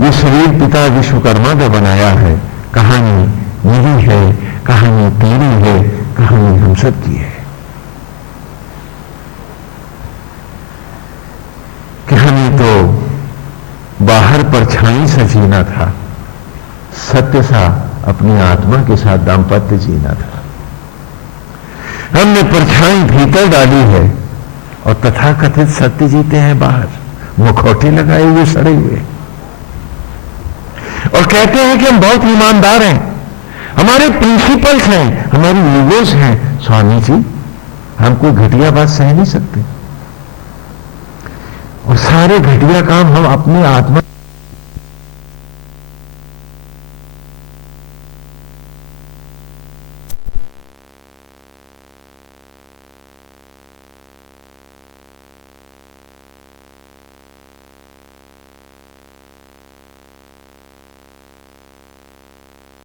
ये शरीर पिता विश्वकर्मा का बनाया है। कहानी मेरी है, कहानी तेरी है, कहानी हम सब की है कि हमें तो बाहर परछाई सा जीना था, सत्य सा अपनी आत्मा के साथ दाम्पत्य जीना था। हमने परछाई भीतर डाली है और तथाकथित सत्य जीते हैं बाहर, मुखौटे लगाए हुए, सड़े हुए, और कहते हैं कि हम बहुत ईमानदार हैं, हमारे प्रिंसिपल्स हैं, हमारी ईगोस हैं। स्वामी जी, हम कोई घटिया बात सह नहीं सकते और सारे घटिया काम हम अपनी आत्मा